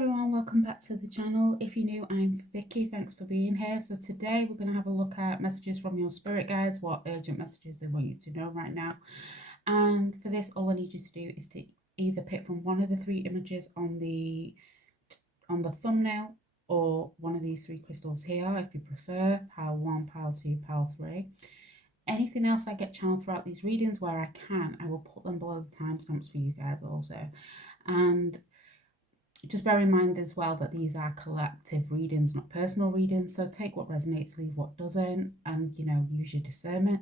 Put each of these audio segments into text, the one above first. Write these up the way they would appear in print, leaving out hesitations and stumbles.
everyone, welcome back to the channel. If you're new, I'm Vicky. Thanks for being here. So today we're going to have a look at messages from your spirit guides, what urgent messages they want you to know right now. And for this, all I need you to do is to either pick from one of the three images on the thumbnail or one of these three crystals here if you prefer, pile 1, pile 2, pile 3. Anything else I get channeled throughout these readings where I can, I will put them below the timestamps for you guys also. And just bear in mind as well that these are collective readings, not personal readings. So take what resonates, leave what doesn't, and use your discernment.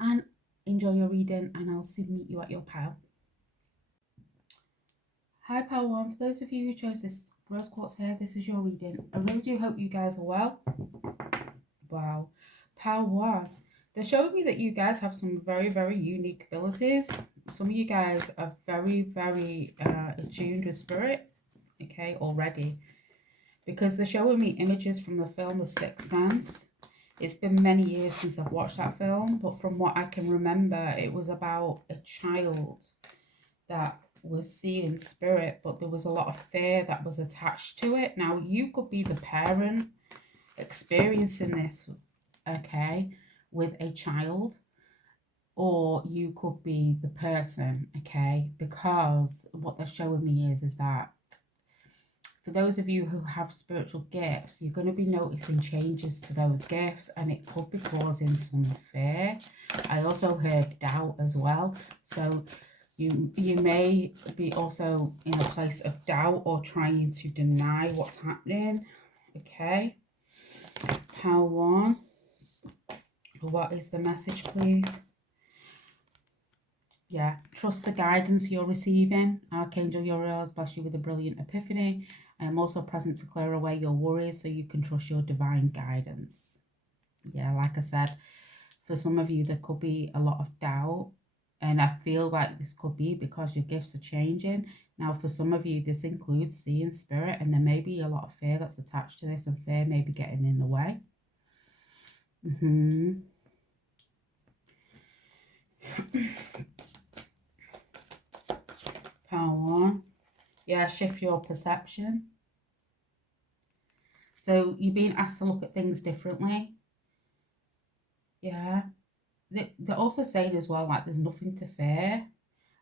And enjoy your reading, and I'll meet you at your pile. Hi pile 1, for those of you who chose this rose quartz here, this is your reading. I really do hope you guys are well. Wow. Pile 1, they're showing me that you guys have some very, very unique abilities. Some of you guys are very, very attuned with spirit. Okay, already, because they're showing me images from the film The Sixth Sense. It's been many years since I've watched that film, but from what I can remember, it was about a child that was seeing spirit, but there was a lot of fear that was attached to it. Now, you could be the parent experiencing this, okay, with a child, or you could be the person, okay, because what they're showing me is that for those of you who have spiritual gifts, you're going to be noticing changes to those gifts, and it could be causing some fear. I also heard doubt as well. So you may be also in a place of doubt or trying to deny what's happening. Okay. Pile 1. What is the message, please? Yeah, trust the guidance you're receiving. Archangel Uriel bless you with a brilliant epiphany. I am also present to clear away your worries so you can trust your divine guidance. Yeah, like I said, for some of you, there could be a lot of doubt. And I feel like this could be because your gifts are changing. Now, for some of you, this includes seeing spirit. And there may be a lot of fear that's attached to this. And fear may be getting in the way. Power 1. Yeah, shift your perception. So you're being asked to look at things differently. Yeah. They're also saying as well, like, there's nothing to fear.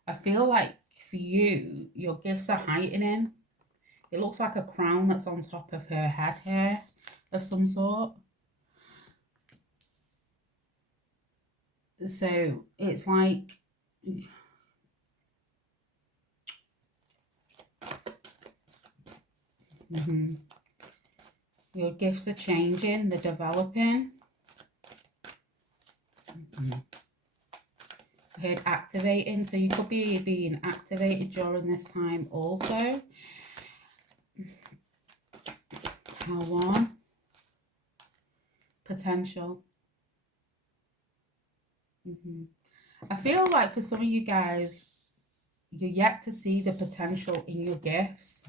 I feel like for you, your gifts are heightening. It looks like a crown that's on top of her head here of some sort. So it's like... Your gifts are changing, they're developing. I heard activating, so you could be being activated during this time also. Pile 1. Potential. I feel like for some of you guys, you're yet to see the potential in your gifts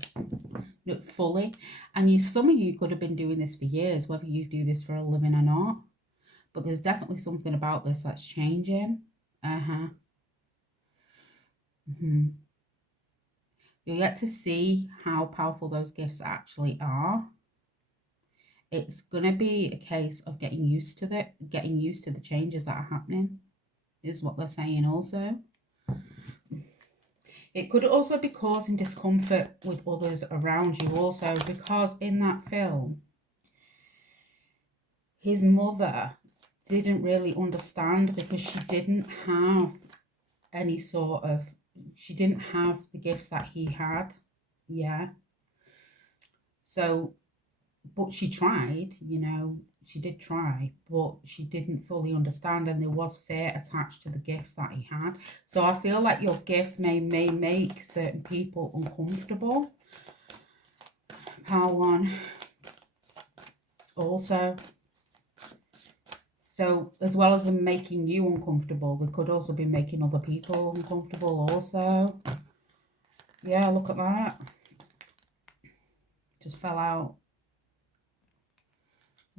fully. And some of you could have been doing this for years, whether you do this for a living or not. But there's definitely something about this that's changing. You're yet to see how powerful those gifts actually are. It's going to be a case of getting used to the changes that are happening, is what they're saying also. It could also be causing discomfort with others around you also, because in that film, his mother didn't really understand, because she didn't have she didn't have the gifts that he had. Yeah. So, but she tried, she did try, but she didn't fully understand, and there was fear attached to the gifts that he had. So I feel like your gifts may make certain people uncomfortable. Pile 1. Also, so as well as them making you uncomfortable, they could also be making other people uncomfortable also. Yeah, look at that. Just fell out.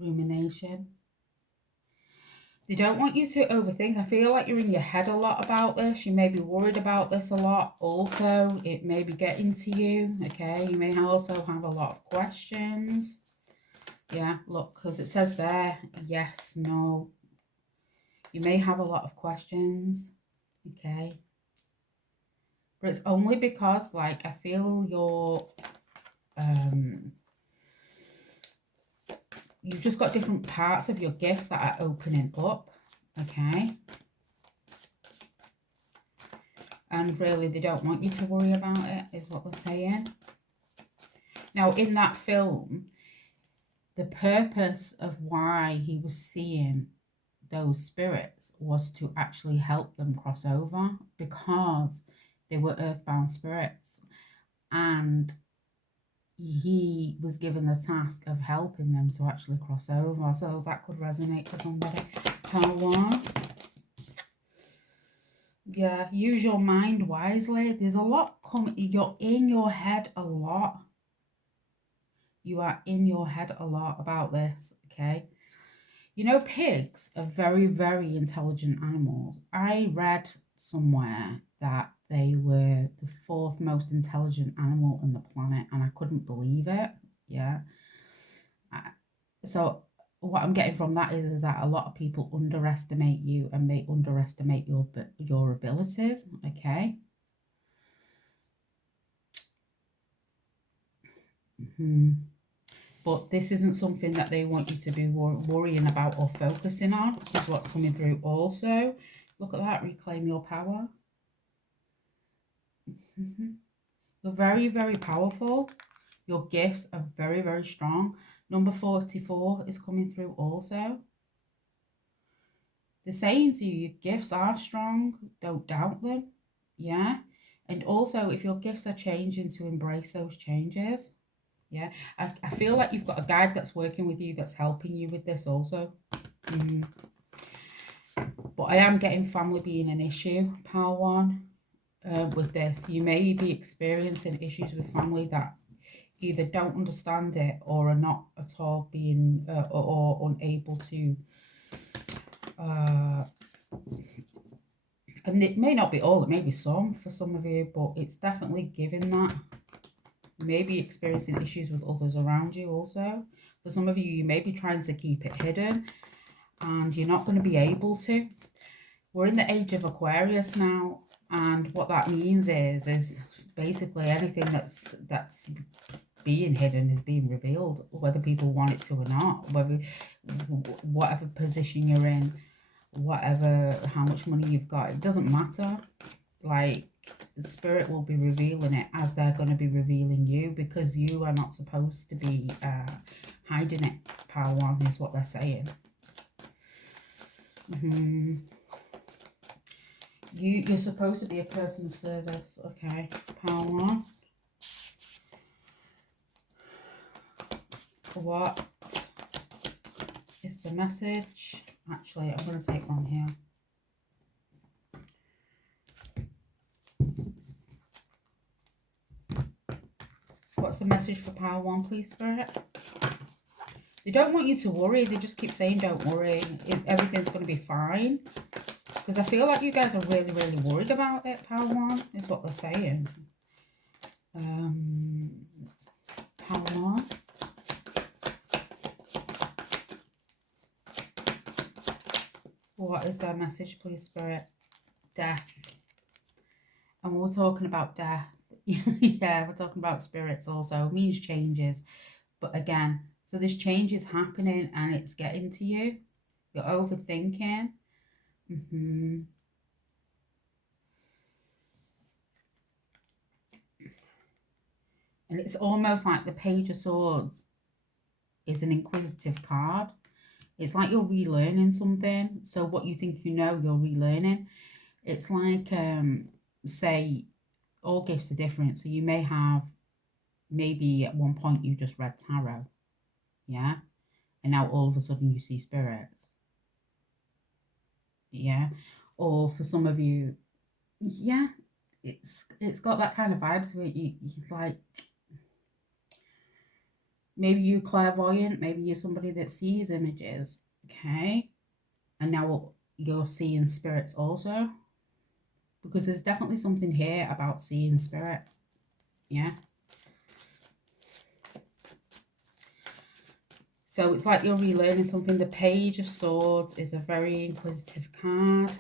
Rumination. They don't want you to overthink. I feel like you're in your head a lot about this. You may be worried about this a lot. Also, it may be getting to you, okay? You may also have a lot of questions. Yeah, look, because it says there, yes, no. You may have a lot of questions, okay? But it's only because, like, I feel you've just got different parts of your gifts that are opening up, okay? And really, they don't want you to worry about it, is what they're saying. Now, in that film, the purpose of why he was seeing those spirits was to actually help them cross over, because they were earthbound spirits. And he was given the task of helping them to actually cross over. So that could resonate for somebody. Power. Yeah, use your mind wisely. There's a lot coming. You're in your head a lot. You are in your head a lot about this, okay? You know, pigs are very, very intelligent animals. I read somewhere that they were the 4th most intelligent animal on the planet, and I couldn't believe it. Yeah. So what I'm getting from that is that a lot of people underestimate you and may underestimate your abilities, okay? But this isn't something that they want you to be worrying about or focusing on. This is what's coming through also. Look at that, reclaim your power. You're very, very powerful. Your gifts are very, very strong. Number 44 is coming through also. They're saying to you, your gifts are strong. Don't doubt them. Yeah. And also, if your gifts are changing, to embrace those changes. Yeah. I feel like you've got a guide that's working with you, that's helping you with this also. But I am getting family being an issue, Power 1, with this. You may be experiencing issues with family that either don't understand it or are not at all being or unable to and it may not be all, it may be some for some of you, but it's definitely given that. You may be experiencing issues with others around you also. For some of you, you may be trying to keep it hidden and you're not going to be able to. We're in the age of Aquarius now, and what that means is basically anything that's being hidden is being revealed, whether people want it to or not, whatever position you're in, how much money you've got, it doesn't matter. Like, the spirit will be revealing it as they're going to be revealing you, because you are not supposed to be hiding it. Power 1 is what they're saying. You're supposed to be a person of service, okay? Power 1. What is the message? Actually, I'm going to take one here. What's the message for Power 1, please, Spirit? They don't want you to worry. They just keep saying, don't worry. Everything's going to be fine. Because I feel like you guys are really, really worried about it, Power 1, is what they're saying. Power 1. What is their message, please, Spirit? Death. And we're talking about death. Yeah, we're talking about spirits also. It means changes. But again, so this change is happening and it's getting to you. You're overthinking. And it's almost like the Page of Swords is an inquisitive card. It's like you're relearning something. So what you think you know, you're relearning. It's like, say, all gifts are different. So you may have, maybe at one point you just read tarot. Yeah. And now all of a sudden you see spirits. Yeah. Or for some of you, yeah, it's got that kind of vibe to it. You like, maybe you're clairvoyant, maybe you're somebody that sees images, okay? And now you're seeing spirits also, because there's definitely something here about seeing spirit. Yeah. So it's like you're relearning something. The Page of Swords is a very inquisitive card.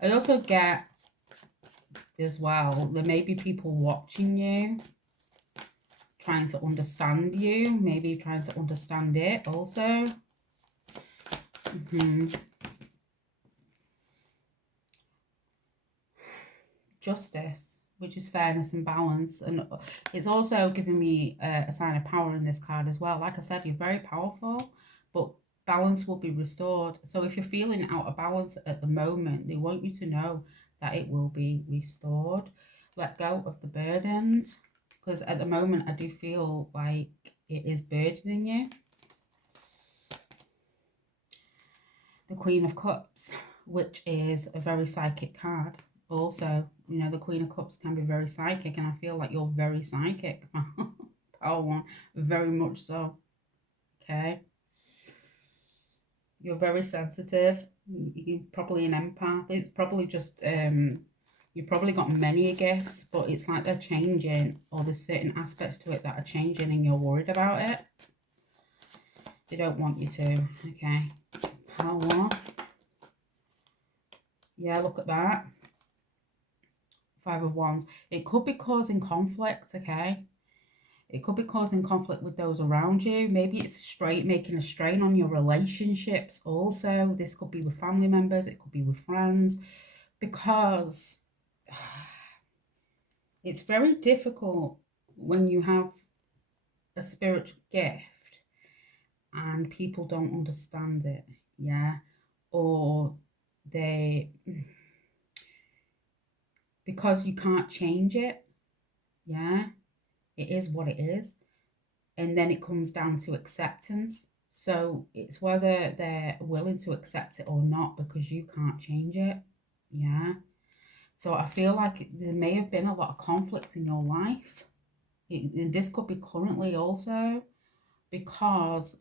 I also get as well, there may be people watching you, trying to understand you, maybe trying to understand it also. Justice, which is fairness and balance. And it's also giving me a sign of power in this card as well. Like I said, you're very powerful, but balance will be restored. So if you're feeling out of balance at the moment, they want you to know that it will be restored. Let go of the burdens, because at the moment I do feel like it is burdening you. The Queen of Cups, which is a very psychic card. Also, you know, the Queen of Cups can be very psychic, and I feel like you're very psychic. Power one, very much so. Okay. You're very sensitive. You're probably an empath. It's probably just, you've probably got many gifts, but it's like they're changing, or there's certain aspects to it that are changing and you're worried about it. They don't want you to. Okay. Power one. Yeah, look at that. Five of Wands. It could be causing conflict, okay? It could be causing conflict with those around you. Maybe it's making a strain on your relationships also. This could be with family members. It could be with friends. Because it's very difficult when you have a spiritual gift and people don't understand it, yeah? Or because you can't change it, yeah? It is what it is. And then it comes down to acceptance. So it's whether they're willing to accept it or not, because you can't change it. Yeah. So I feel like there may have been a lot of conflicts in your life. This could be currently also, because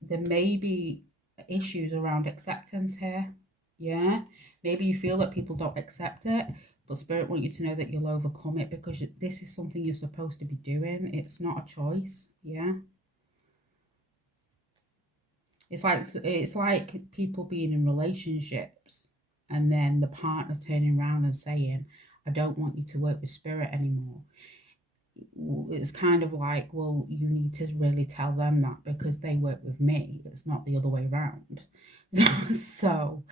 there may be issues around acceptance here. Yeah. Maybe you feel that people don't accept it, but Spirit want you to know that you'll overcome it, because this is something you're supposed to be doing. It's not a choice. Yeah. It's like people being in relationships and then the partner turning around and saying, I don't want you to work with Spirit anymore. It's kind of like, well, you need to really tell them that, because they work with me. It's not the other way around. So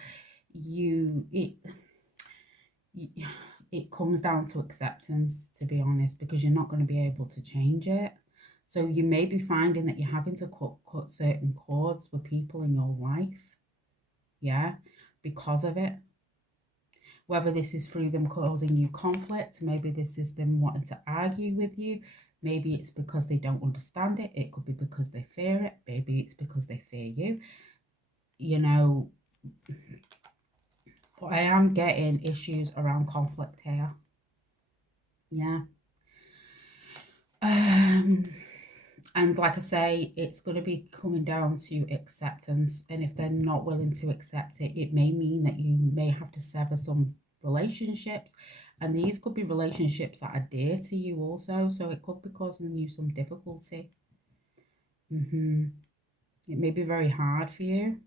it comes down to acceptance, to be honest, because you're not going to be able to change it. So you may be finding that you're having to cut certain cords with people in your life, yeah, because of it. Whether this is through them causing you conflict, maybe this is them wanting to argue with you, maybe it's because they don't understand it, it could be because they fear it, maybe it's because they fear you, you know. But I am getting issues around conflict here, yeah. And like I say, it's going to be coming down to acceptance. And if they're not willing to accept it, it may mean that you may have to sever some relationships. And these could be relationships that are dear to you also. So it could be causing you some difficulty. It may be very hard for you.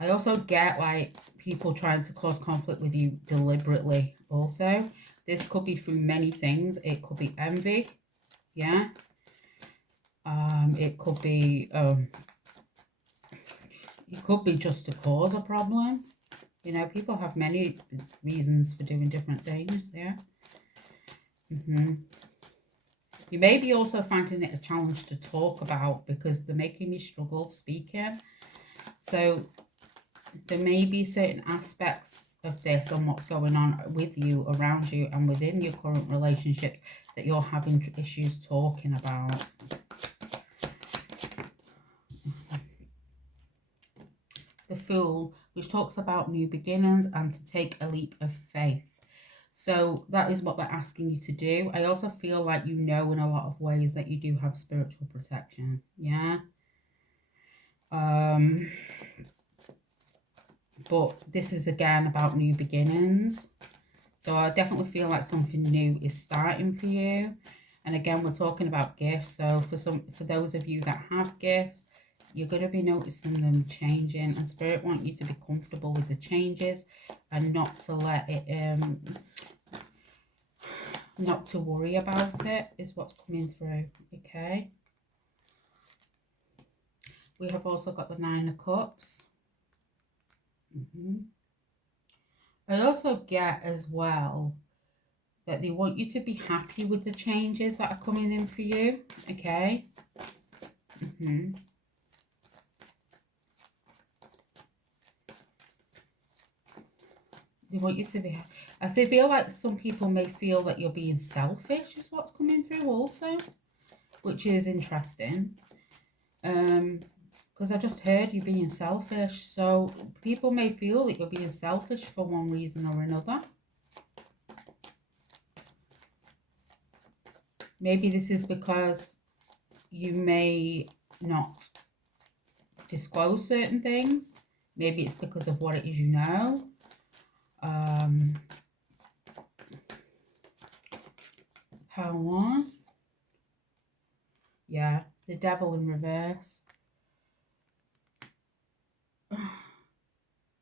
I also get like people trying to cause conflict with you deliberately also. This could be through many things. It could be envy, yeah. It could be just to cause a problem. You know, people have many reasons for doing different things, yeah. You may be also finding it a challenge to talk about, because they're making me struggle speaking. So there may be certain aspects of this and what's going on with you, around you, and within your current relationships that you're having issues talking about. The Fool, which talks about new beginnings and to take a leap of faith. So that is what they're asking you to do. I also feel like you know in a lot of ways that you do have spiritual protection. Yeah. But this is again about new beginnings. So I definitely feel like something new is starting for you. And again, we're talking about gifts. So for those of you that have gifts, you're going to be noticing them changing, and Spirit want you to be comfortable with the changes and not to let it not to worry about it is what's coming through. Okay, we have also got the Nine of Cups. I also get as well that they want you to be happy with the changes that are coming in for you. Okay. They want you to be, I feel like some people may feel that you're being selfish is what's coming through also, which is interesting. Because I just heard you being selfish. So people may feel that you're being selfish for one reason or another. Maybe this is because you may not disclose certain things. Maybe it's because of what it is you know. Power one. Yeah, the Devil in reverse.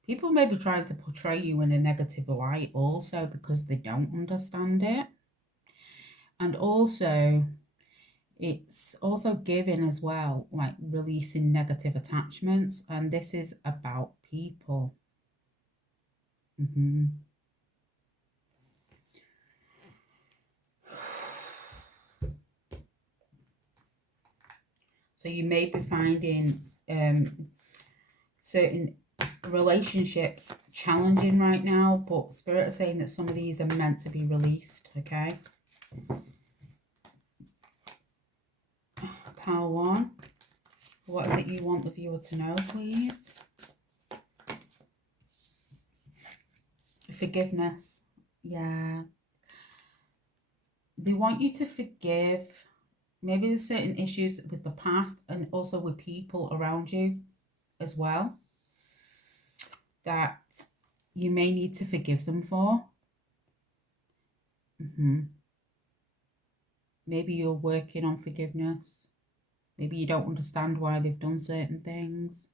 People may be trying to portray you in a negative light also because they don't understand it. And also, it's also giving as well, like releasing negative attachments. And this is about people. So you may be finding certain relationships challenging right now, but Spirit is saying that some of these are meant to be released. Okay. Power one. What is it you want the viewer to know, please? Forgiveness. Yeah. They want you to forgive. Maybe there's certain issues with the past and also with people around you as well that you may need to forgive them for. Maybe you're working on forgiveness. Maybe you don't understand why they've done certain things.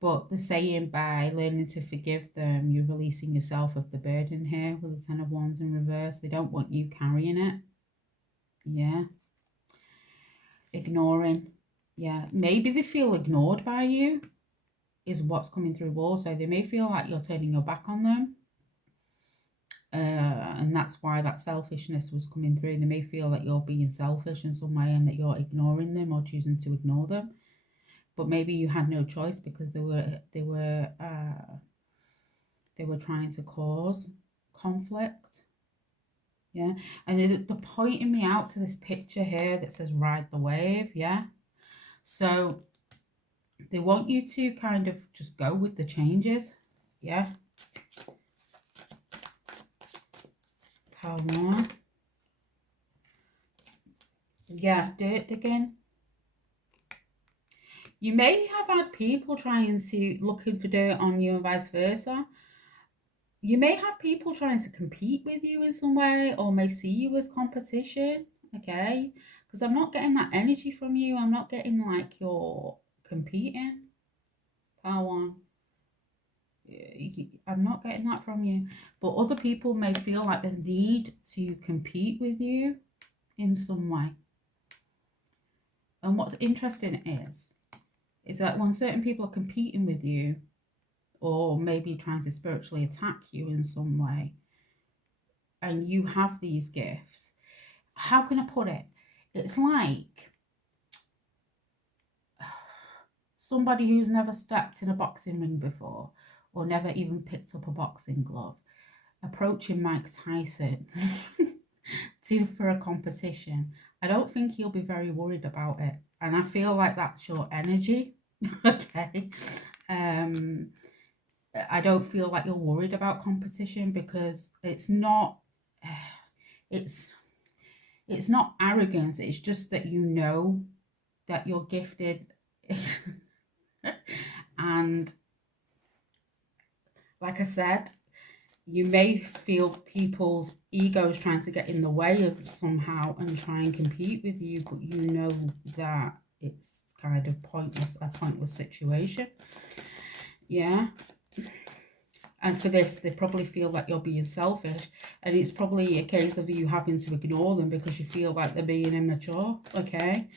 But the saying, by learning to forgive them, you're releasing yourself of the burden here with the Ten of Wands in reverse. They don't want you carrying it. Yeah. Ignoring. Yeah. Maybe they feel ignored by you is what's coming through also. They may feel like you're turning your back on them. And that's why that selfishness was coming through. They may feel that you're being selfish in some way and that you're ignoring them or choosing to ignore them. But maybe you had no choice because they were trying to cause conflict. Yeah. And they're pointing me out to this picture here that says ride the wave. Yeah. So they want you to kind of just go with the changes. Yeah. Power one. Yeah, dirt again. You may have had people looking for dirt on you and vice versa. You may have people trying to compete with you in some way or may see you as competition, okay? Because I'm not getting that energy from you. I'm not getting like you're competing. Power one. I'm not getting that from you. But other people may feel like they need to compete with you in some way. And what's interesting is that when certain people are competing with you, or maybe trying to spiritually attack you in some way, and you have these gifts, how can I put it? It's like somebody who's never stepped in a boxing ring before or never even picked up a boxing glove approaching Mike Tyson for a competition. I don't think he'll be very worried about it. And I feel like that's your energy. Okay. I don't feel like you're worried about competition because it's not, it's it's not arrogance. It's just that you know that you're gifted. And like I said, you may feel people's egos trying to get in the way of somehow and try and compete with you, but you know that it's kind of a pointless situation. Yeah. And for this, they probably feel like you're being selfish, and it's probably a case of you having to ignore them because you feel like they're being immature. Okay.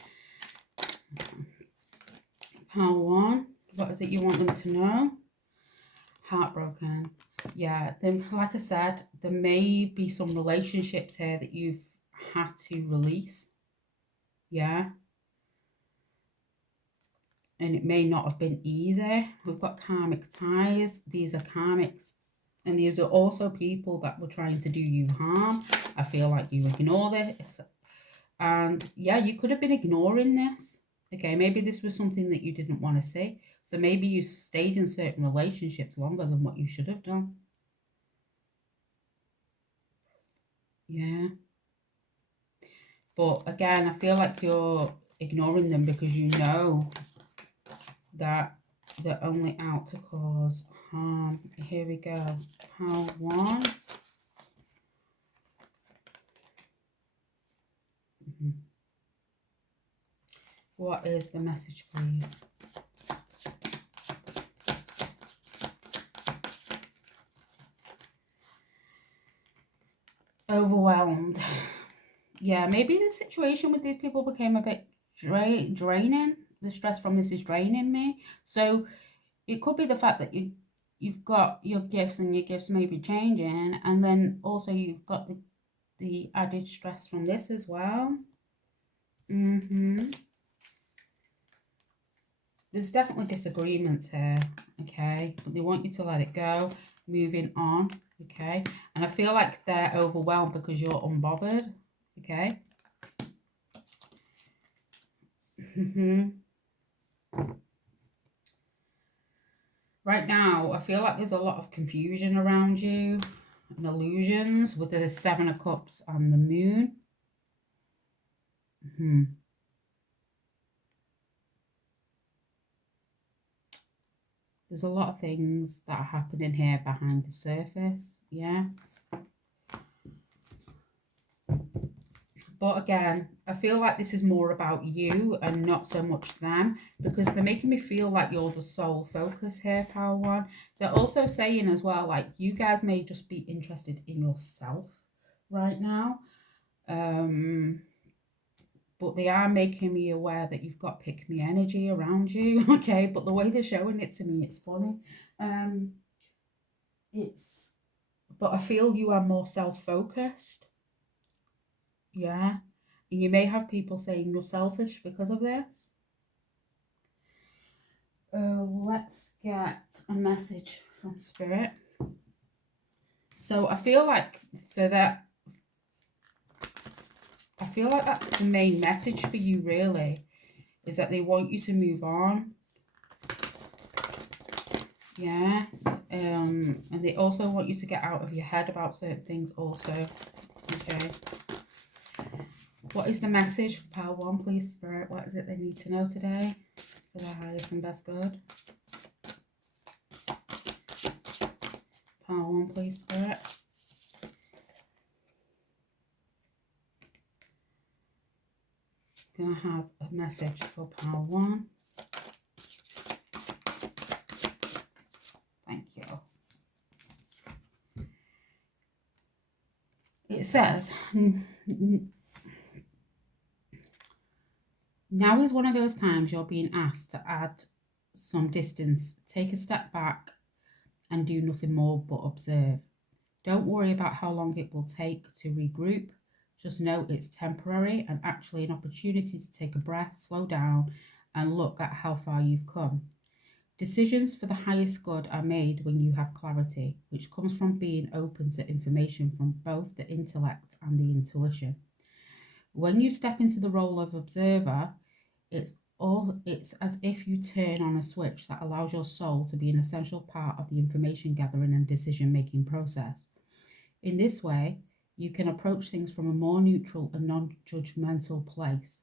Pile 1. What is it you want them to know? Heartbroken. Yeah, then like I said, there may be some relationships here that you've had to release. Yeah. And it may not have been easy. We've got karmic ties. These are karmics. And these are also people that were trying to do you harm. I feel like you ignore this. And yeah, you could have been ignoring this. Okay, maybe this was something that you didn't want to see. So maybe you stayed in certain relationships longer than what you should have done. Yeah. But again, I feel like you're ignoring them because you know that they're only out to cause harm. Here we go. Pile 1. What is the message, please? Overwhelmed. Yeah, maybe the situation with these people became a bit draining. The stress from this is draining me. So it could be the fact that you've got your gifts and your gifts may be changing, and then also you've got the added stress from this as well. There's definitely disagreements here, okay? But they want you to let it go, moving on, okay? And I feel like they're overwhelmed because you're unbothered, okay? Right now, I feel like there's a lot of confusion around you and illusions with the 7 of Cups and the Moon. There's a lot of things that are happening here behind the surface, yeah? But again, I feel like this is more about you and not so much them, because they're making me feel like you're the sole focus here, Power 1. They're also saying as well, like, you guys may just be interested in yourself right now. But they are making me aware that you've got pick-me energy around you, okay? But the way they're showing it to me, it's funny. But I feel you are more self-focused. Yeah. And you may have people saying you're selfish because of this. Let's get a message from Spirit. So I feel like for that, I feel like that's the main message for you, really, is that they want you to move on. Yeah. And they also want you to get out of your head about certain things also. Okay. What is the message for Power 1, please, Spirit? What is it they need to know today for their highest and best good? Power 1, please, Spirit. Gonna have a message for Power 1. Thank you. It says, now is one of those times you're being asked to add some distance, take a step back and do nothing more but observe. Don't worry about how long it will take to regroup. Just know it's temporary and actually an opportunity to take a breath, slow down and look at how far you've come. Decisions for the highest good are made when you have clarity, which comes from being open to information from both the intellect and the intuition. When you step into the role of observer, it's Or it's as if you turn on a switch that allows your soul to be an essential part of the information gathering and decision making process. In this way, you can approach things from a more neutral and non-judgmental place.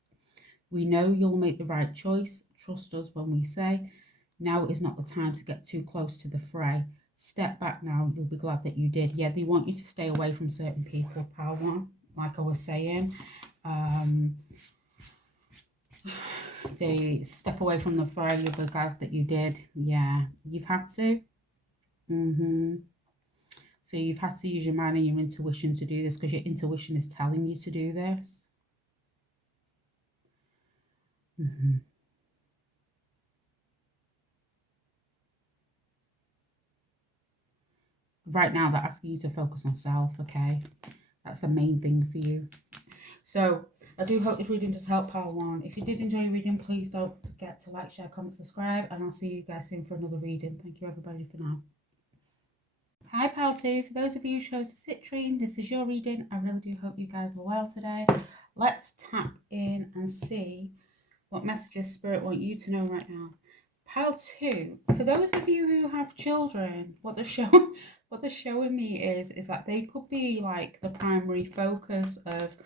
We know you'll make the right choice. Trust us when we say, now is not the time to get too close to the fray. Step back now, you'll be glad that you did. Yeah, they want you to stay away from certain people, power, like I was saying. They step away from the fray, you'll be glad that you did. Yeah, you've had to. So you've had to use your mind and your intuition to do this because your intuition is telling you to do this. Right now, they're asking you to focus on self, okay? That's the main thing for you. So I do hope this reading does help, Pile 1. If you did enjoy your reading, please don't forget to like, share, comment, subscribe, and I'll see you guys soon for another reading. Thank you, everybody, for now. Hi, Pile 2. For those of you who chose the citrine, this is your reading. I really do hope you guys are well today. Let's tap in and see what messages Spirit want you to know right now. Pile 2. For those of you who have children, what they're showing me is that they could be like the primary focus of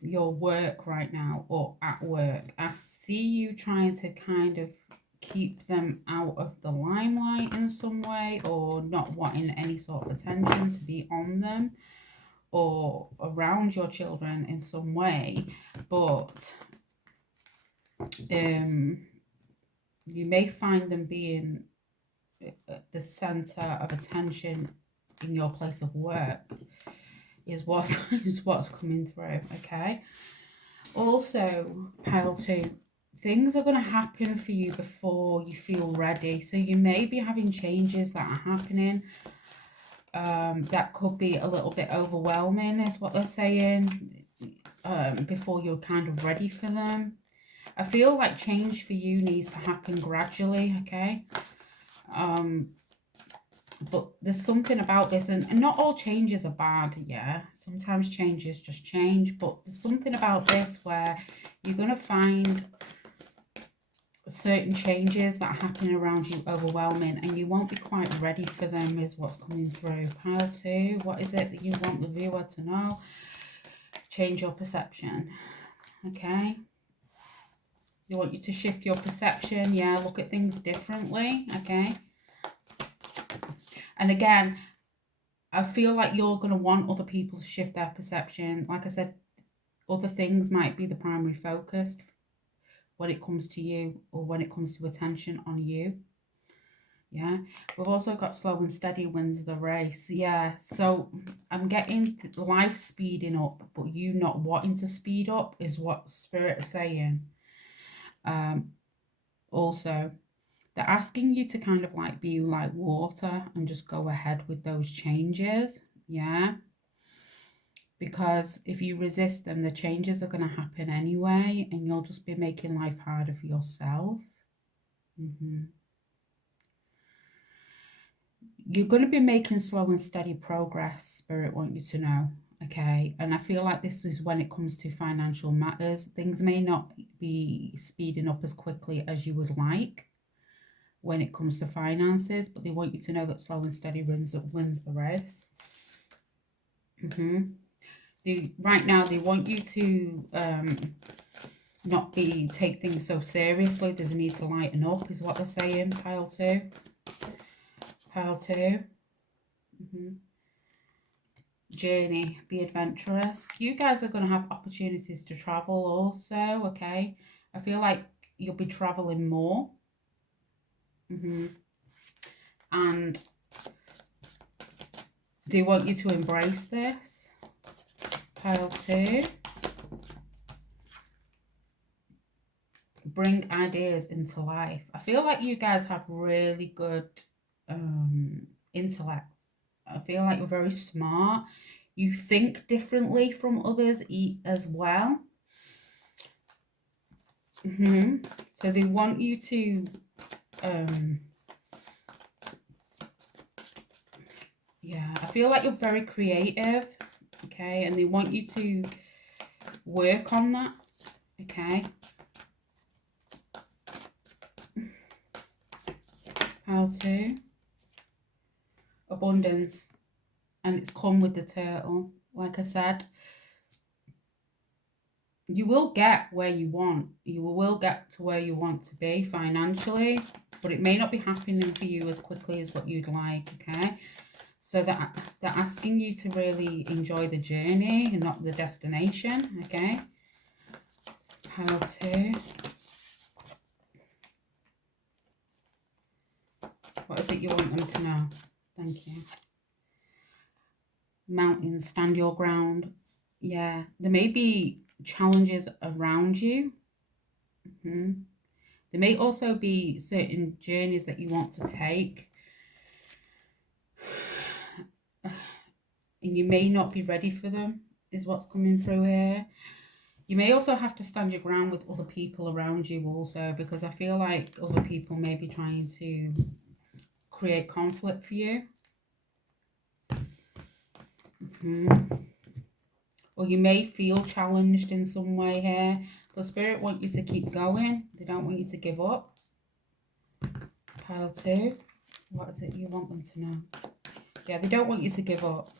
your work right now or at work. I see you trying to kind of keep them out of the limelight in some way, or not wanting any sort of attention to be on them or around your children in some way, but you may find them being the center of attention in your place of work is what's coming through. Okay, also Pile 2, things are going to happen for you before you feel ready. So you may be having changes that are happening that could be a little bit overwhelming, is what they're saying, before you're kind of ready for them. I feel like change for you needs to happen gradually, okay? But there's something about this, and not all changes are bad, yeah? Sometimes changes just change, but there's something about this where you're going to find certain changes that are happening around you overwhelming, and you won't be quite ready for them, is what's coming through. Pile 2, what is it that you want the viewer to know? Change your perception, okay? They want you to shift your perception, yeah, look at things differently, okay? And again, I feel like you're going to want other people to shift their perception. Like I said, other things might be the primary focus when it comes to you, or when it comes to attention on you. Yeah, we've also got slow and steady wins the race. Yeah, so I'm getting life speeding up, but you not wanting to speed up is what Spirit is saying. Also, they're asking you to kind of like be like water and just go ahead with those changes. Yeah, because if you resist them, the changes are going to happen anyway, and you'll just be making life harder for yourself. You're going to be making slow and steady progress, Spirit want you to know, okay? And I feel like this is when it comes to financial matters. Things may not be speeding up as quickly as you would like when it comes to finances, but they want you to know that slow and steady wins the race. Right now, they want you to not take things so seriously. There's a need to lighten up, is what they're saying, Pile 2. Pile 2. Journey, be adventurous. You guys are going to have opportunities to travel also, okay? I feel like you'll be traveling more. And they want you to embrace this. Pile 2. Bring ideas into life. I feel like you guys have really good intellect. I feel like you're very smart. You think differently from others as well. So they want you to yeah, I feel like you're very creative, okay? And they want you to work on that, okay? okay? Pile 2. Abundance. And it's come with the turtle. Like I said, you will get where you want. You will get to where you want to be financially, but it may not be happening for you as quickly as what you'd like, okay? So they're asking you to really enjoy the journey and not the destination, okay? Pile 2. What is it you want them to know? Thank you. Mountains, stand your ground. Yeah, there may be challenges around you. There may also be certain journeys that you want to take. And you may not be ready for them, is what's coming through here. You may also have to stand your ground with other people around you also, because I feel like other people may be trying to create conflict for you. Or you may feel challenged in some way here. But Spirit want you to keep going. They don't want you to give up. Pile 2. What is it you want them to know? Yeah, they don't want you to give up.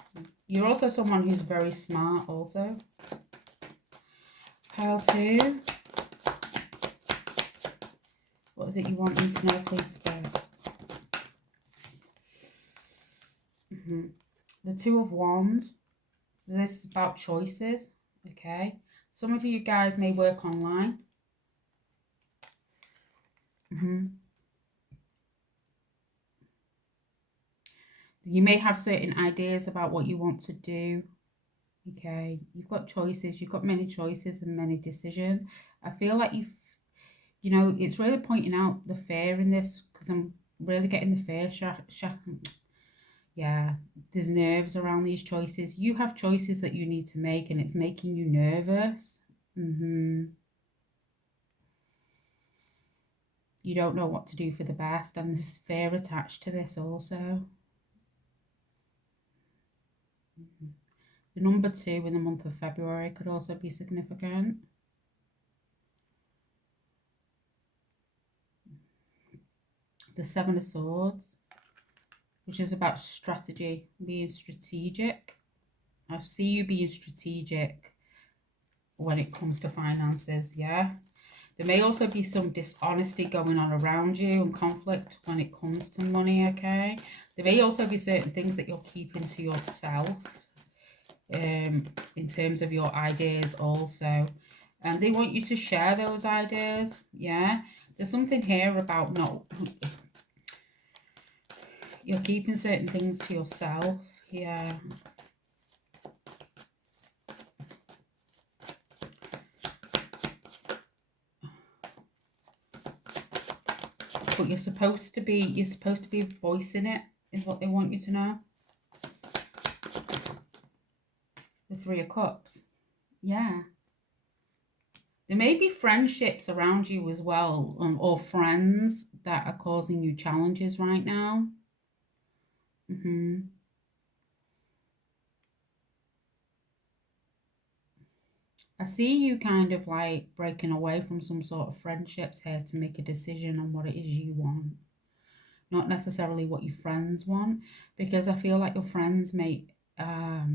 You're also someone who's very smart also. Pile 2. What is it you want them to know, please, Spirit? The 2 of Wands. This is about choices, okay? Some of you guys may work online. You may have certain ideas about what you want to do, okay? You've got choices. You've got many choices and many decisions. I feel like you know, it's really pointing out the fear in this, because I'm really getting the fear yeah, there's nerves around these choices. You have choices that you need to make, and it's making you nervous. You don't know what to do for the best, and there's fear attached to this also. The number 2 in the month of February could also be significant. The 7 of Swords, which is about strategy, being strategic. I see you being strategic when it comes to finances, yeah? There may also be some dishonesty going on around you and conflict when it comes to money, okay? There may also be certain things that you're keeping to yourself in terms of your ideas also. And they want you to share those ideas, yeah? There's something here about you're keeping certain things to yourself, yeah. But you're supposed to be voicing it, is what they want you to know. The 3 of Cups, yeah. There may be friendships around you as well, or friends that are causing you challenges right now. I see you kind of like breaking away from some sort of friendships here to make a decision on what it is you want. Not necessarily what your friends want, because I feel like your friends may have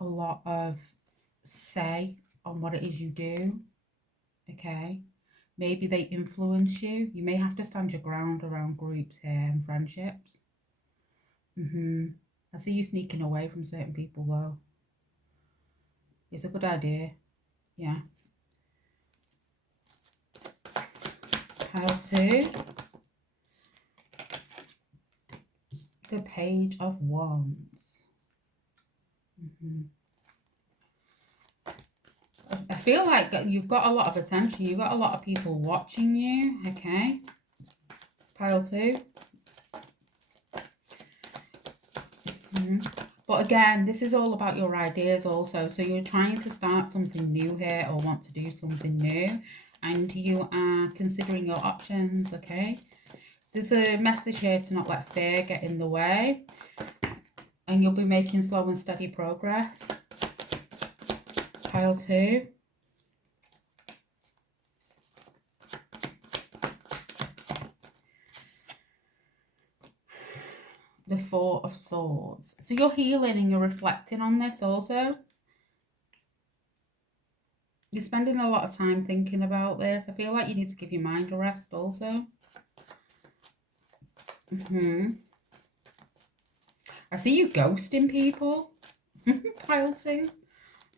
a lot of say on what it is you do, okay? Maybe they influence you. You may have to stand your ground around groups here and friendships. I see you sneaking away from certain people though. It's a good idea, yeah. Pile 2. The Page of Wands. I feel like you've got a lot of attention. You've got a lot of people watching you, okay? Pile 2. But again, this is all about your ideas also. So you're trying to start something new here, or want to do something new, and you are considering your options, okay? There's a message here to not let fear get in the way, and you'll be making slow and steady progress. Pile 2. The Four of Swords. So you're healing and you're reflecting on this also. You're spending a lot of time thinking about this. I feel like you need to give your mind a rest also. I see you ghosting people. Pile 2.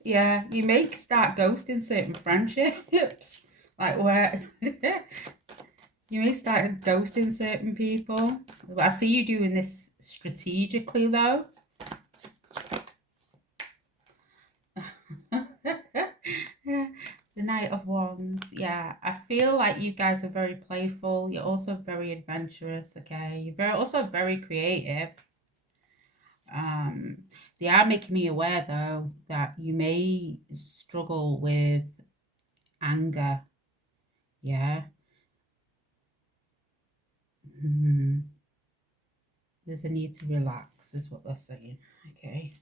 Yeah, you may start ghosting certain friendships. Like where... You may start ghosting certain people. But I see you doing this strategically though. The Knight of Wands. Yeah, I feel like you guys are very playful. You're also very adventurous, okay? You're also very creative. They are making me aware though that you may struggle with anger. Yeah. There's a need to relax is what they're saying. Okay.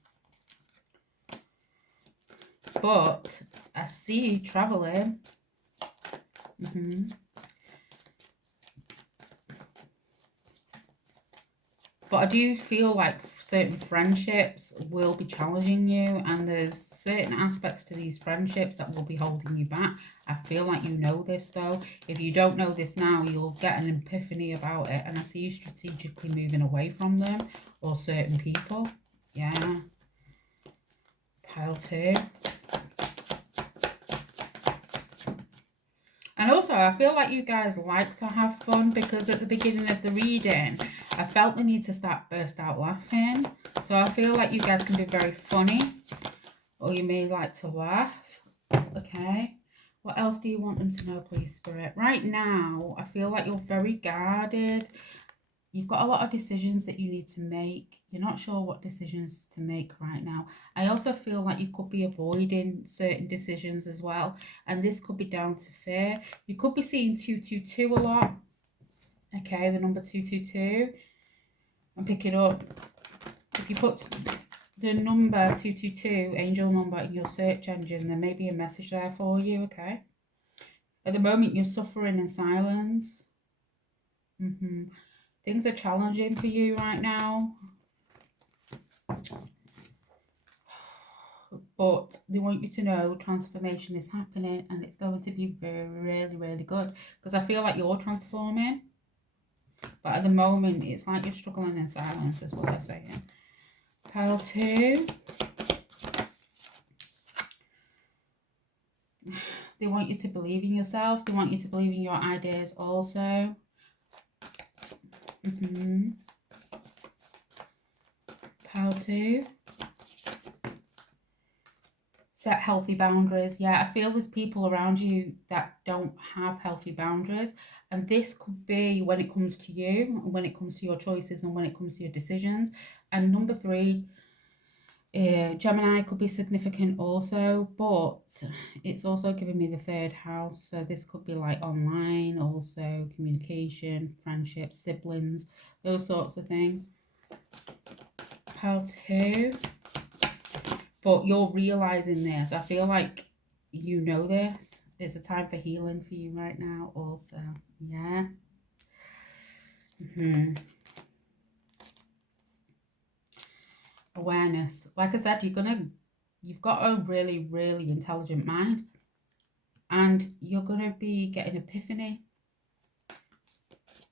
But I see you traveling. But I do feel like certain friendships will be challenging you, and there's certain aspects to these friendships that will be holding you back. I feel like you know this though. If you don't know this now, you'll get an epiphany about it, and I see you strategically moving away from them or certain people. Yeah. Pile 2. And also, I feel like you guys like to have fun, because at the beginning of the reading, I felt the need to burst out laughing. So I feel like you guys can be very funny, or you may like to laugh. Okay. What else do you want them to know, please, Spirit? Right now, I feel like you're very guarded. You've got a lot of decisions that you need to make. You're not sure what decisions to make right now. I also feel like you could be avoiding certain decisions as well. And this could be down to fear. You could be seeing 222 a lot. Okay, the number 222. I'm picking up. If you put the number 222, angel number, in your search engine, there may be a message there for you, okay? At the moment, you're suffering in silence. Things are challenging for you right now. But they want you to know transformation is happening, and it's going to be really, really good. Because I feel like you're transforming. But at the moment, it's like you're struggling in silence, is what they're saying. Pile 2. They want you to believe in yourself. They want you to believe in your ideas also. Pile 2. Set healthy boundaries. Yeah, I feel there's people around you that don't have healthy boundaries. And this could be when it comes to you, when it comes to your choices, and when it comes to your decisions. And number 3, Gemini could be significant also, but it's also giving me the 3rd house. So this could be like online, also communication, friendships, siblings, those sorts of things. Pile 2. But you're realizing this. I feel like you know this. It's a time for healing for you right now also. Yeah. Awareness. Like I said, you've got a really, really intelligent mind. And you're going to be getting epiphany.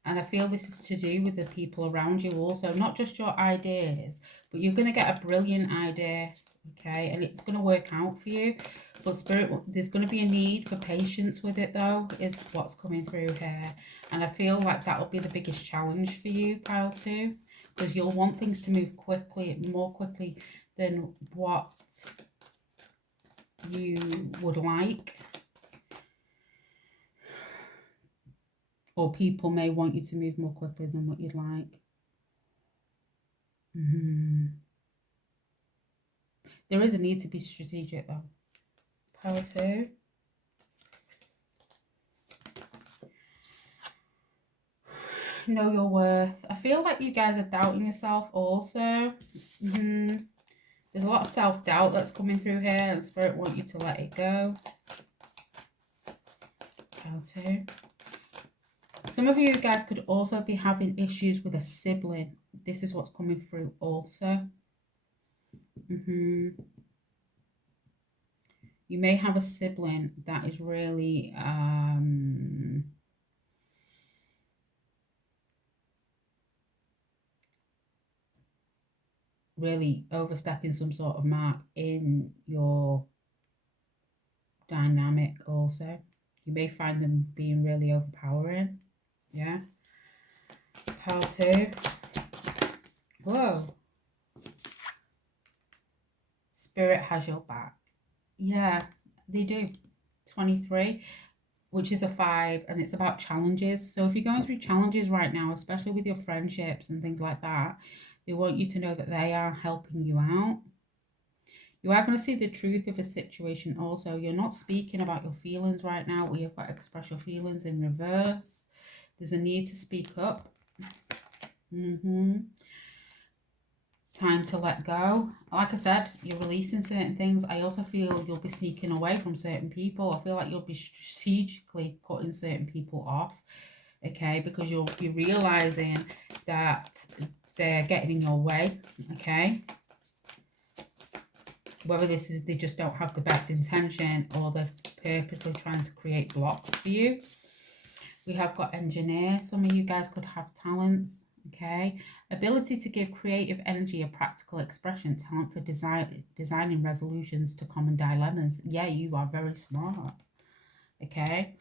And I feel this is to do with the people around you also. Not just your ideas, but you're going to get a brilliant idea. Okay, and it's going to work out for you. But Spirit, there's going to be a need for patience with it though, is what's coming through here. And I feel like that'll be the biggest challenge for you, Pile 2. Because you'll want things to move quickly, more quickly than what you would like. Or people may want you to move more quickly than what you'd like. There is a need to be strategic though. Pile 2. Know your worth. I feel like you guys are doubting yourself also. There's a lot of self-doubt that's coming through here, and Spirit want you to let it go. Pile 2. Some of you guys could also be having issues with a sibling. This is what's coming through also. You may have a sibling that is really really overstepping some sort of mark in your dynamic also. You may find them being really overpowering. Yeah. Pile 2. Whoa. Spirit has your back. Yeah, they do. 23, which is a 5, and it's about challenges. So if you're going through challenges right now, especially with your friendships and things like that, they want you to know that they are helping you out. You are going to see the truth of a situation also. You're not speaking about your feelings right now. We have got express your feelings in reverse. There's a need to speak up. Time to let go. Like I said, you're releasing certain things. I also feel you'll be sneaking away from certain people. I feel like you'll be strategically cutting certain people off, okay, because you'll be realizing that they're getting in your way, okay. Whether this is they just don't have the best intention or they're purposely trying to create blocks for you. We have got engineer. Some of you guys could have talents, okay. Ability to give creative energy a practical expression. Talent for designing resolutions to common dilemmas. Yeah, you are very smart, okay.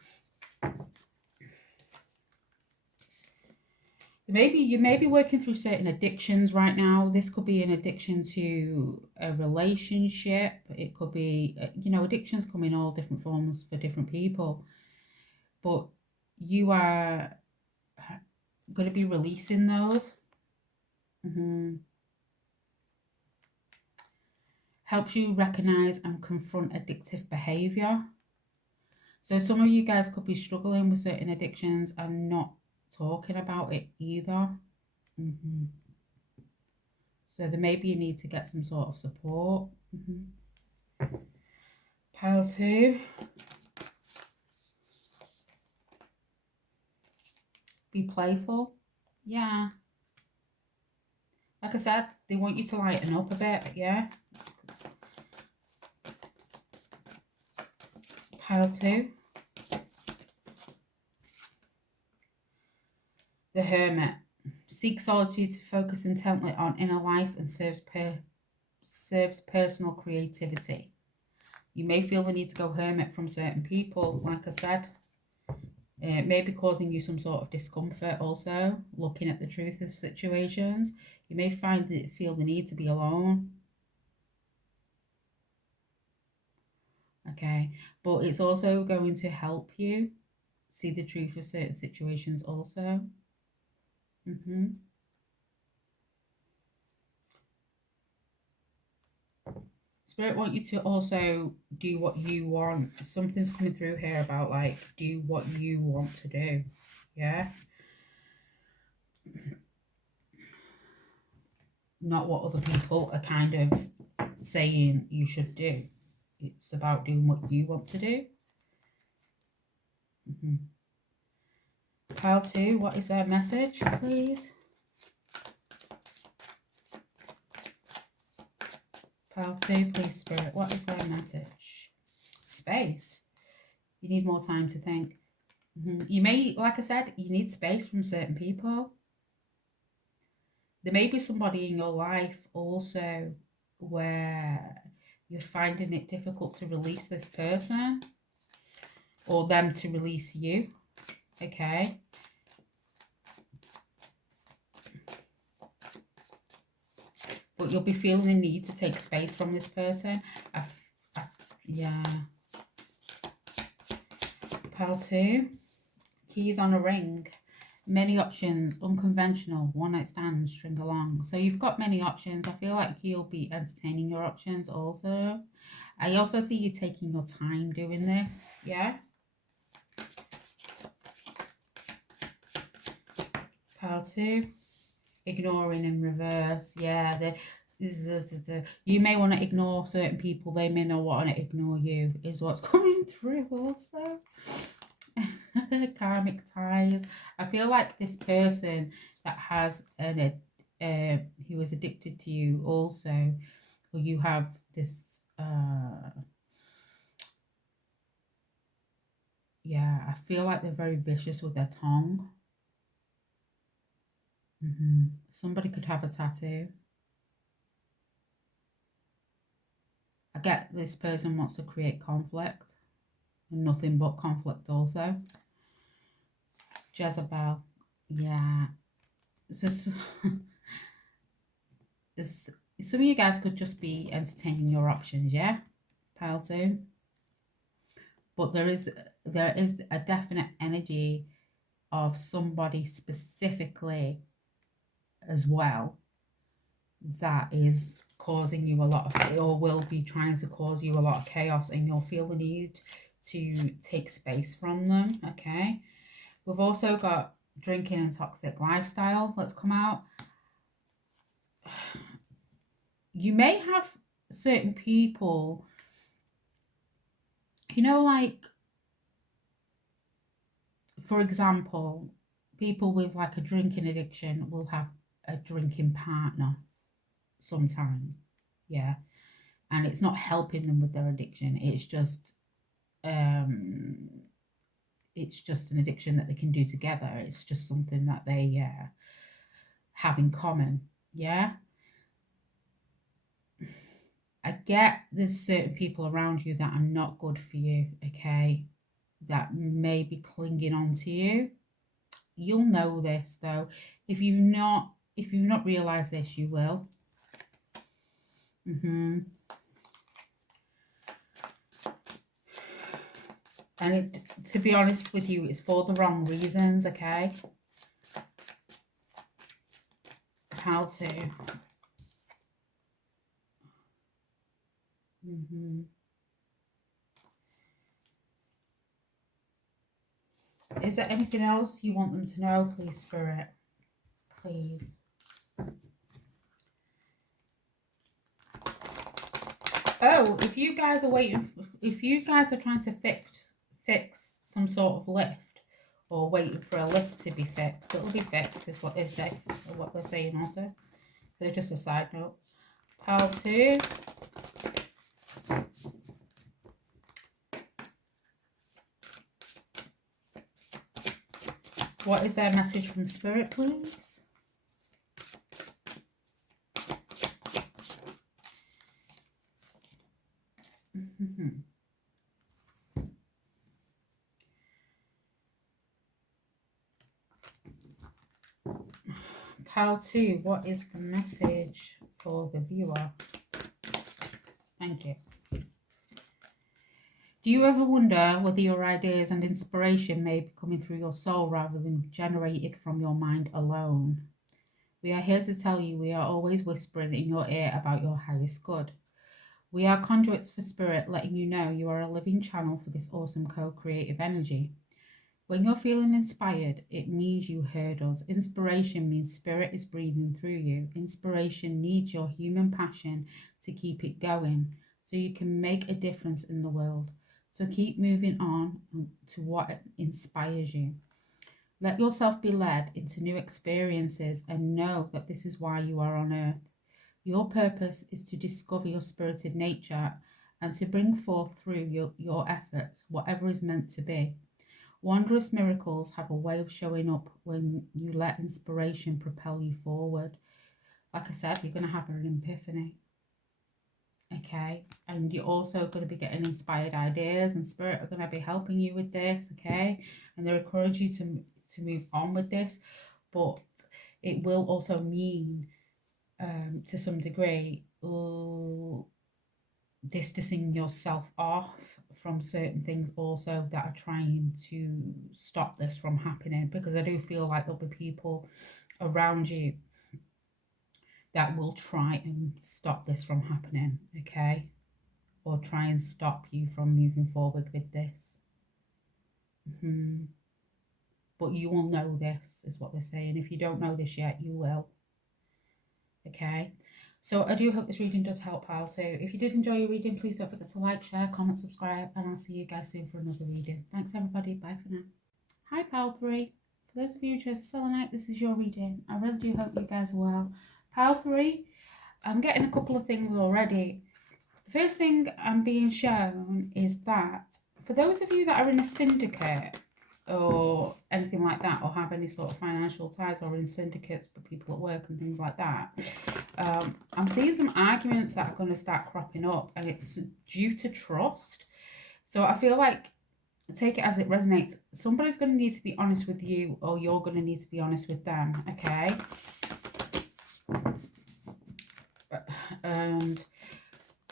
Maybe you may be working through certain addictions right now. This could be an addiction to a relationship. It could be, you know, addictions come in all different forms for different people. But you are going to be releasing those. Helps you recognize and confront addictive behavior. So some of you guys could be struggling with certain addictions and not talking about it either. So there may be a need to get some sort of support. Pile 2. Be playful. Yeah. Like I said, they want you to lighten up a bit, yeah. Pile 2. The Hermit. Seek solitude to focus intently on inner life and serves personal creativity. You may feel the need to go hermit from certain people, like I said. It may be causing you some sort of discomfort also, looking at the truth of situations. You may feel the need to be alone. Okay, but it's also going to help you see the truth of certain situations also. Spirit want you to also do what you want. Something's coming through here about like do what you want to do. Yeah. Not what other people are kind of saying you should do. It's about doing what you want to do. Pile 2, what is their message, please? Pile 2, please, Spirit, what is their message? Space. You need more time to think. You may, like I said, you need space from certain people. There may be somebody in your life also where you're finding it difficult to release this person or them to release you, okay? But you'll be feeling the need to take space from this person. Yeah. Pile 2. Keys on a ring. Many options, unconventional, one night stand, string along. So you've got many options. I feel like you'll be entertaining your options also. I also see you taking your time doing this, yeah? Pile 2. Ignoring in reverse. Yeah, You may want to ignore certain people, they may not want to ignore you, is what's coming through also. Karmic ties. I feel like this person that has who is addicted to you also, or you have this yeah, I feel like they're very vicious with their tongue. Somebody could have a tattoo. I get this person wants to create conflict, and nothing but conflict also. Jezebel, yeah. So, some of you guys could just be entertaining your options, yeah? Pile 2. But there is a definite energy of somebody specifically as well that is causing you a lot of, or will be trying to cause you a lot of chaos, and you'll feel the need to take space from them, okay? We've also got drinking and toxic lifestyle that's come out. You may have certain people, you know, like, for example, people with like a drinking addiction will have a drinking partner sometimes, yeah, and it's not helping them with their addiction. It's just an addiction that they can do together. It's just something that they have in common, yeah. I get there's certain people around you that are not good for you, okay, that may be clinging on to you. You'll know this though. If you've not realized this, you will. And to be honest with you, it's for the wrong reasons, okay? How to. Is there anything else you want them to know, please, Spirit? Please. Oh, if you guys are trying to fix some sort of lift, or waiting for a lift to be fixed, it'll be fixed, is what they're saying also. They're just a side note. Pile 2. What is their message from Spirit, please? Pile 2, what is the message for the viewer? Thank you. Do you ever wonder whether your ideas and inspiration may be coming through your soul rather than generated from your mind alone? We are here to tell you we are always whispering in your ear about your highest good. We are conduits for spirit, letting you know you are a living channel for this awesome co-creative energy. When you're feeling inspired, it means you heard us. Inspiration means spirit is breathing through you. Inspiration needs your human passion to keep it going so you can make a difference in the world. So keep moving on to what inspires you. Let yourself be led into new experiences and know that this is why you are on earth. Your purpose is to discover your spirited nature and to bring forth through your efforts whatever is meant to be. Wondrous miracles have a way of showing up when you let inspiration propel you forward. Like I said, you're going to have an epiphany. Okay, and you're also going to be getting inspired ideas, and spirit are going to be helping you with this, okay, and they encourage you to move on with this, but it will also mean to some degree distancing yourself off from certain things also that are trying to stop this from happening, because I do feel like there'll be people around you that will try and stop this from happening, okay, or try and stop you from moving forward with this. But you will know this, is what they're saying. If you don't know this yet, you will. Okay, So I do hope this reading does help out. So if you did enjoy your reading, please don't forget to like, share, comment, subscribe, and I'll see you guys soon for another reading. Thanks everybody. Bye for now. Hi Pile 3. For those of you who chose the selenite, this is your reading. I really do hope you guys are well. Pile 3, I'm getting a couple of things already. The first thing I'm being shown is that for those of you that are in a syndicate or anything like that, or have any sort of financial ties, or in syndicates with people at work and things like that, I'm seeing some arguments that are going to start cropping up, and it's due to trust. So I feel like, take it as it resonates, somebody's going to need to be honest with you, or you're going to need to be honest with them, okay? And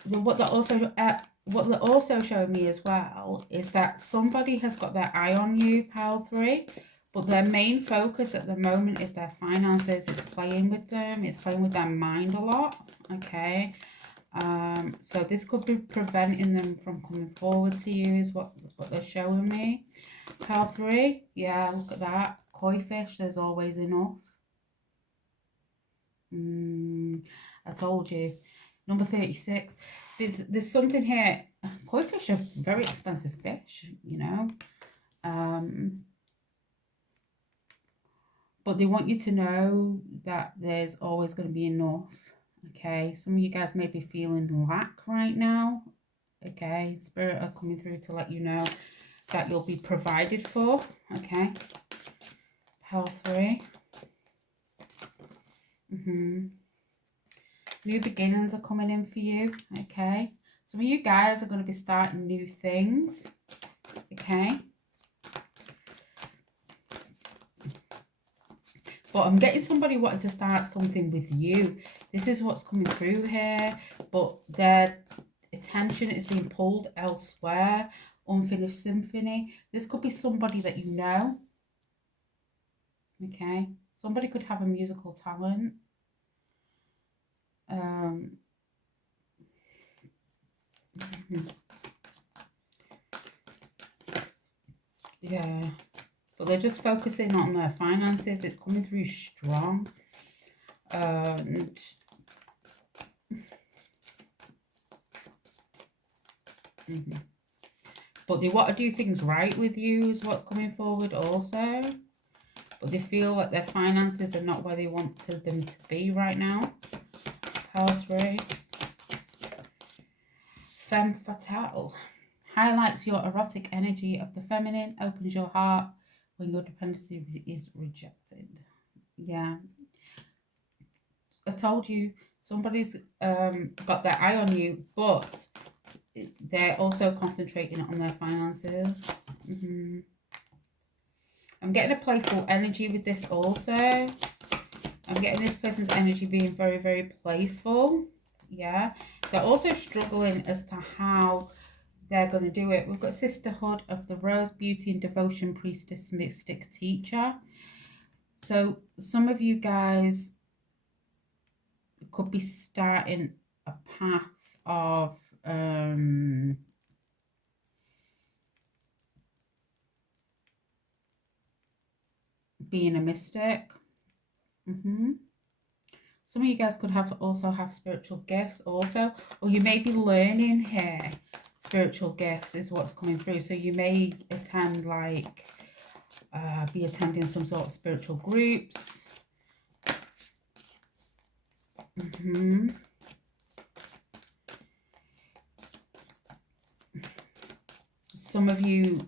what they're also showing me as well is that somebody has got their eye on you, Pile 3, but their main focus at the moment is their finances. It's playing with them. It's playing with their mind a lot, okay? So this could be preventing them from coming forward to you, is what they're showing me. Pile 3, yeah, look at that. Koi fish, there's always enough. I told you. Number 36. There's something here. Koi fish are very expensive fish, you know. But they want you to know that there's always going to be enough. Okay, some of you guys may be feeling lack right now. Okay, Spirit are coming through to let you know that you'll be provided for. Okay, Pile 3. New beginnings are coming in for you. Okay, some of you guys are going to be starting new things. Okay, but I'm getting somebody wanting to start something with you. This is what's coming through here, but their attention is being pulled elsewhere. Unfinished symphony. This could be somebody that you know. Okay, somebody could have a musical talent. Yeah, but they're just focusing on their finances. It's coming through strong. And but they want to do things right with you is what's coming forward also. But they feel like their finances are not where they want them to be right now. Pile 3. Femme Fatale. Highlights your erotic energy of the feminine. Opens your heart when your dependency is rejected. Yeah. I told you, somebody's got their eye on you, but they're also concentrating on their finances. I'm getting a playful energy with this also. I'm getting this person's energy being very, very playful. Yeah. They're also struggling as to how they're going to do it. We've got Sisterhood of the Rose, Beauty and Devotion, Priestess, Mystic, Teacher. So some of you guys could be starting a path of being a mystic. Some of you guys could also have spiritual gifts also, or you may be learning here. Spiritual gifts is what's coming through. So you may attend be attending some sort of spiritual groups. Some of you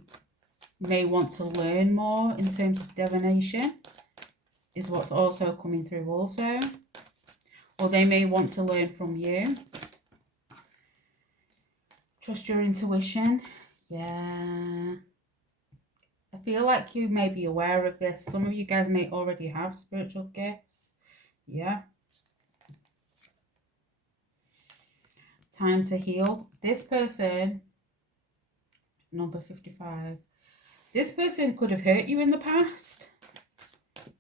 may want to learn more in terms of divination is what's also coming through also. Or they may want to learn from you. Trust your intuition. Yeah. I feel like you may be aware of this. Some of you guys may already have spiritual gifts. Yeah. Time to heal. This person, number 55, this person could have hurt you in the past.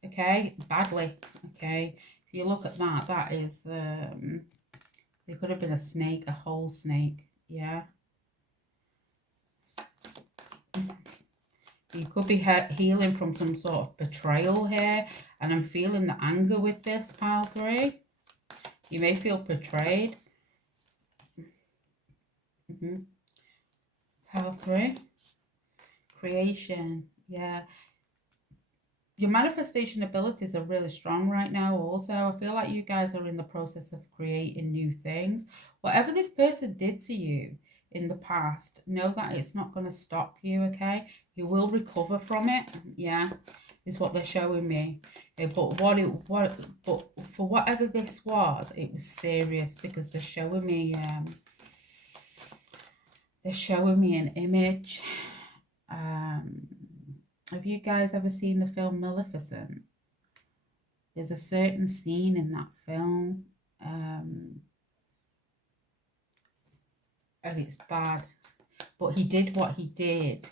Okay, badly. Okay, if you look at that, that is, they could have been a snake, a whole snake. Yeah. You could be healing from some sort of betrayal here. And I'm feeling the anger with this, Pile 3. You may feel betrayed. Pile 3. Creation. Yeah. Your manifestation abilities are really strong right now also. I feel like you guys are in the process of creating new things. Whatever this person did to you in the past, know that it's not going to stop you, okay? You will recover from it. Yeah, is what they're showing me. But but for whatever this was, it was serious, because they're showing me an image. Have you guys ever seen the film Maleficent? There's a certain scene in that film, and it's bad. But he did what he did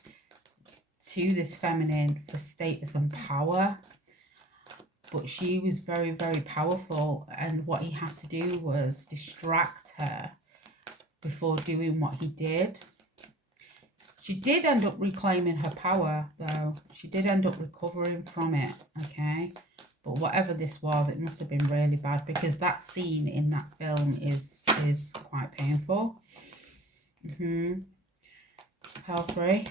to this feminine for status and power. But she was very, very powerful, and what he had to do was distract her before doing what he did. She did end up reclaiming her power, though. She did end up recovering from it, okay? But whatever this was, it must have been really bad, because that scene in that film is quite painful. Pile 3.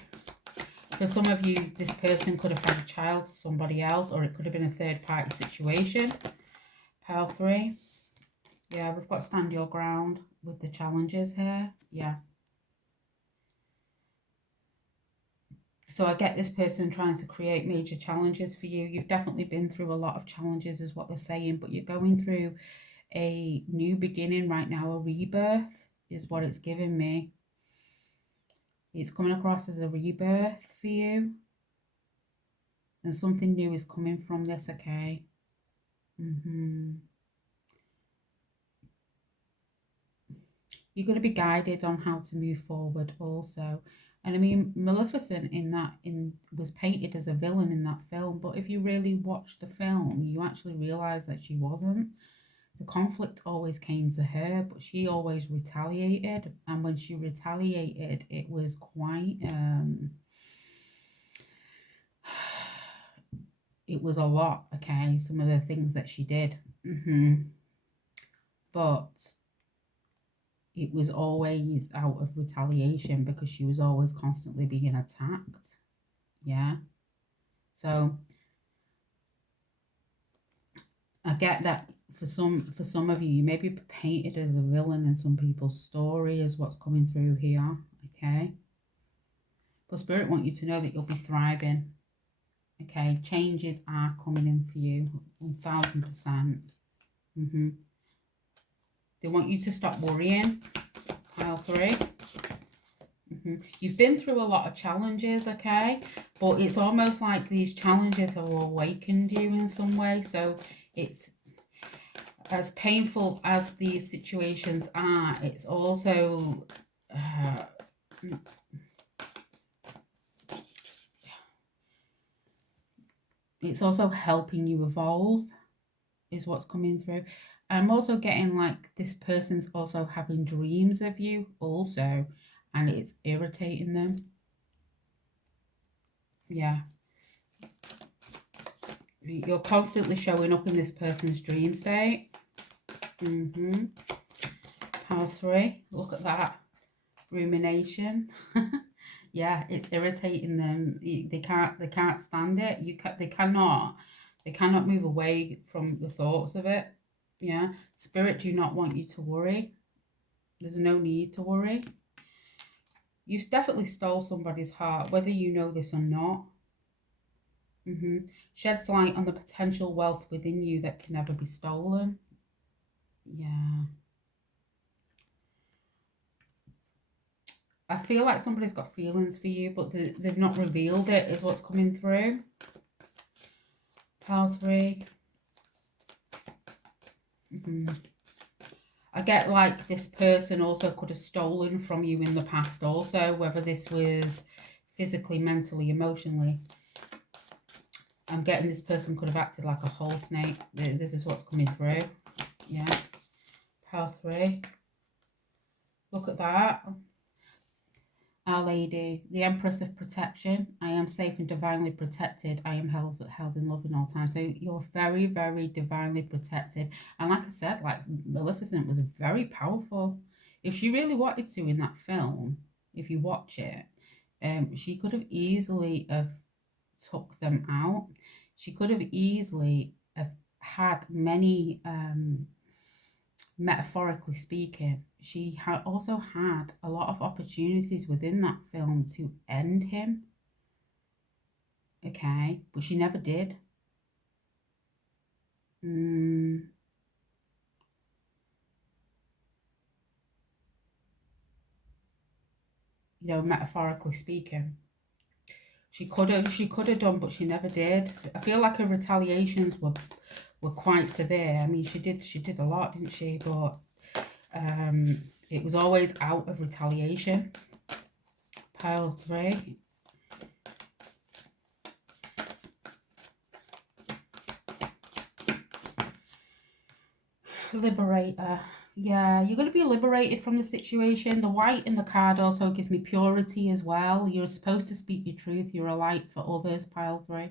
For some of you, this person could have had a child to somebody else, or it could have been a third-party situation. Pile 3. Yeah, we've got stand your ground with the challenges here. Yeah. So I get this person trying to create major challenges for you. You've definitely been through a lot of challenges is what they're saying, but you're going through a new beginning right now. A rebirth is what it's giving me. It's coming across as a rebirth for you. And something new is coming from this, okay? You're going to be guided on how to move forward also. And I mean, Maleficent was painted as a villain in that film, but if you really watch the film, you actually realize that she wasn't. The conflict always came to her, but she always retaliated. And when she retaliated, it was quite, it was a lot, okay, some of the things that she did. But it was always out of retaliation, because she was always constantly being attacked. Yeah. So I get that for some of you, you may be painted as a villain in some people's story, is what's coming through here. Okay. But Spirit want you to know that you'll be thriving. Okay. Changes are coming in for you 1000%. They want you to stop worrying. Pile 3. You've been through a lot of challenges, okay? But it's almost like these challenges have awakened you in some way. So it's, as painful as these situations are, it's also helping you evolve, is what's coming through. I'm also getting like this person's also having dreams of you also, and it's irritating them. Yeah. You're constantly showing up in this person's dream state. Pile 3. Look at that. Rumination. Yeah, it's irritating them. They can't stand it. They cannot move away from the thoughts of it. Yeah. Spirit do not want you to worry. There's no need to worry. You've definitely stole somebody's heart, whether you know this or not. Sheds light on the potential wealth within you that can never be stolen. Yeah. I feel like somebody's got feelings for you, but they've not revealed it, is what's coming through. Pile 3. I get like this person also could have stolen from you in the past also, whether this was physically, mentally, emotionally. I'm getting this person could have acted like a whole snake. This is what's coming through. Yeah. Pile 3. Look at that. Our Lady, the Empress of Protection. I am safe and divinely protected. I am held in love in all time. So you're very, very divinely protected. And like I said, like Maleficent was very powerful. If she really wanted to in that film, if you watch it, she could have easily have took them out. She could have easily have had many metaphorically speaking, she also had a lot of opportunities within that film to end him. Okay, but she never did. You know, metaphorically speaking, she could have done, but she never did. I feel like her retaliations were quite severe. I mean, she did a lot, didn't she? But it was always out of retaliation. Pile 3. Liberator. Yeah, you're going to be liberated from the situation. The white in the card also gives me purity as well. You're supposed to speak your truth. You're a light for others, pile 3.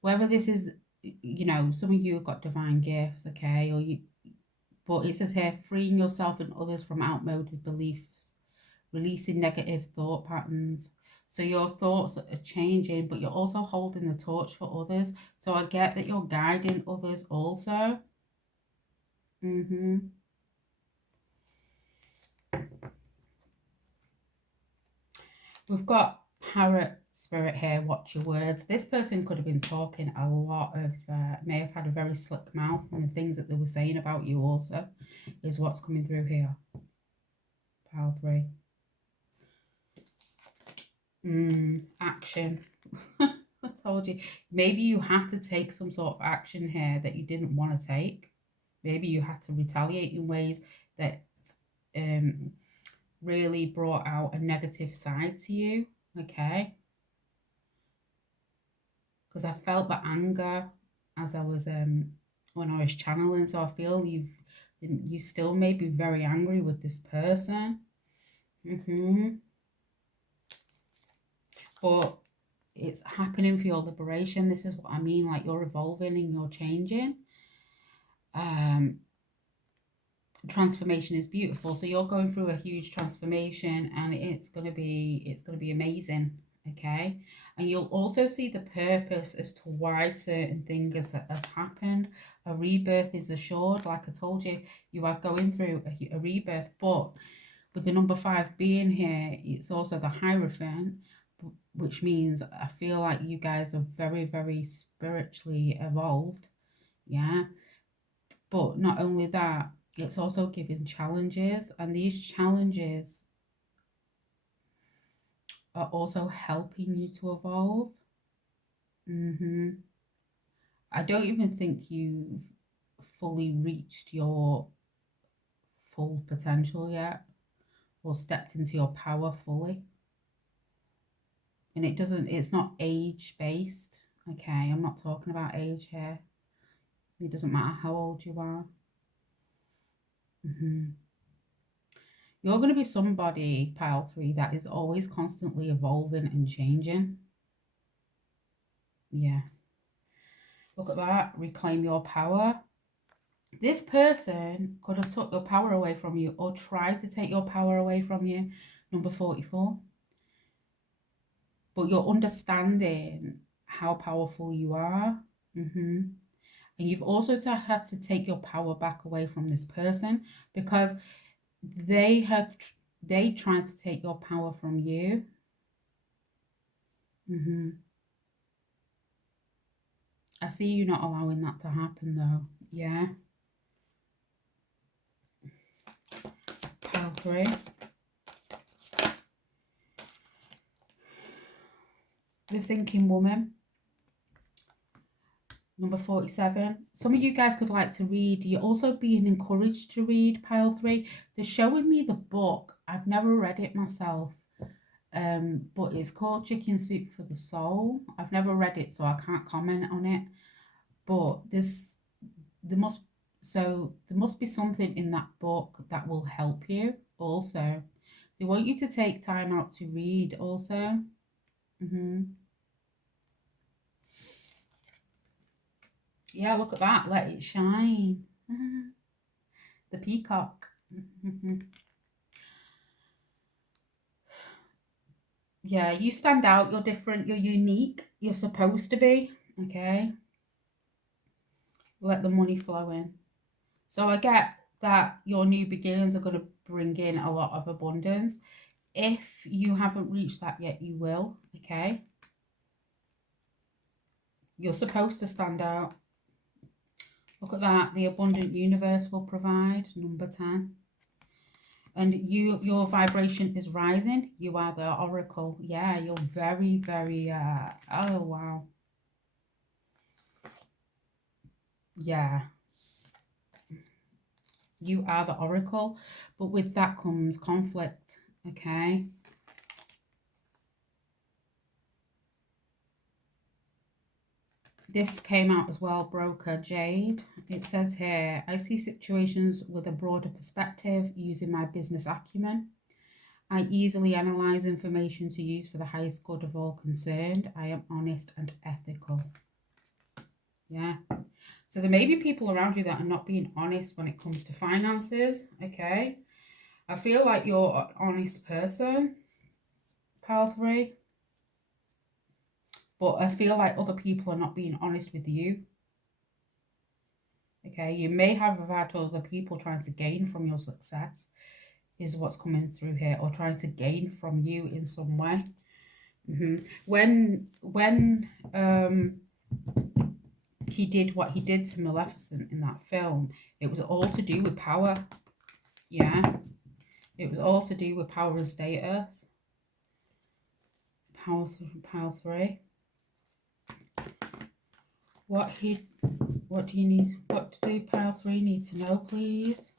Whether this is, you know, some of you have got divine gifts, okay, or you, but it says here, freeing yourself and others from outmoded beliefs, releasing negative thought patterns. So your thoughts are changing, but you're also holding the torch for others. So I get that you're guiding others also. We've got Parrot Spirit here, watch your words. This person could have been talking a lot of, may have had a very slick mouth, and the things that they were saying about you also is what's coming through here. Pile 3. Action. I told you. Maybe you had to take some sort of action here that you didn't want to take. Maybe you had to retaliate in ways that really brought out a negative side to you, okay? Because I felt the anger as I was when I was channeling, so I feel you still may be very angry with this person. But it's happening for your liberation. This is what I mean, like you're evolving and you're changing. Transformation is beautiful, so you're going through a huge transformation, and it's gonna be amazing, okay? And you'll also see the purpose as to why certain things has happened. A rebirth is assured. Like I told you, you are going through a rebirth, but with the number 5 being here, it's also the Hierophant, which means I feel like you guys are very, very spiritually evolved, yeah? But not only that, it's also giving challenges, and these challenges are also helping you to evolve. I don't even think you've fully reached your full potential yet, or stepped into your power fully. And it's not age based, okay? I'm not talking about age here. It doesn't matter how old you are. You're going to be somebody, pile 3, that is always constantly evolving and changing. Yeah. Look at that. Reclaim your power. This person could have took your power away from you or tried to take your power away from you. Number 44. But you're understanding how powerful you are. And you've also had to take your power back away from this person because they tried to take your power from you. I see you not allowing that to happen though. Yeah. Pile 3. The Thinking Woman. Number 47. Some of you guys could like to read. You're also being encouraged to read, pile 3. They're showing me the book. I've never read it myself. But it's called Chicken Soup for the Soul. I've never read it, so I can't comment on it. But there must be something in that book that will help you also. They want you to take time out to read also. Yeah, look at that. Let it shine. The peacock. Yeah, you stand out. You're different. You're unique. You're supposed to be. Okay. Let the money flow in. So I get that your new beginnings are going to bring in a lot of abundance. If you haven't reached that yet, you will. Okay. You're supposed to stand out. Look at that. The abundant universe will provide. Number 10. And your vibration is rising. You are the oracle. Yeah, you're very, very, oh, wow. Yeah. You are the oracle. But with that comes conflict. Okay. This came out as well, broker Jade. It says here, I see situations with a broader perspective using my business acumen. I easily analyze information to use for the highest good of all concerned. I am honest and ethical. Yeah. So there may be people around you that are not being honest when it comes to finances. Okay. I feel like you're an honest person, pile 3. But I feel like other people are not being honest with you. Okay, you may have had other people trying to gain from your success, is what's coming through here, or trying to gain from you in some way. When he did what he did to Maleficent in that film, it was all to do with power. Yeah, it was all to do with power and status. Pile 3. What do you need? What do pile 3 need to know, please?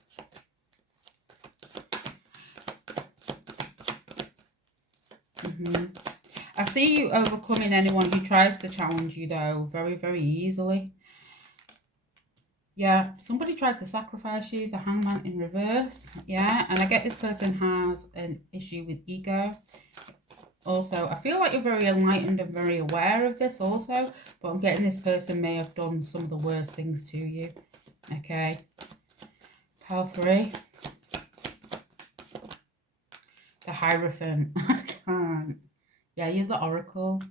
I see you overcoming anyone who tries to challenge you, though, very, very easily. Yeah, somebody tried to sacrifice you, the hangman in reverse. Yeah, and I get this person has an issue with ego. Also, I feel like you're very enlightened and very aware of this also, but I'm getting this person may have done some of the worst things to you. Okay. Pile 3. The Hierophant. I can't. Yeah, you're the oracle.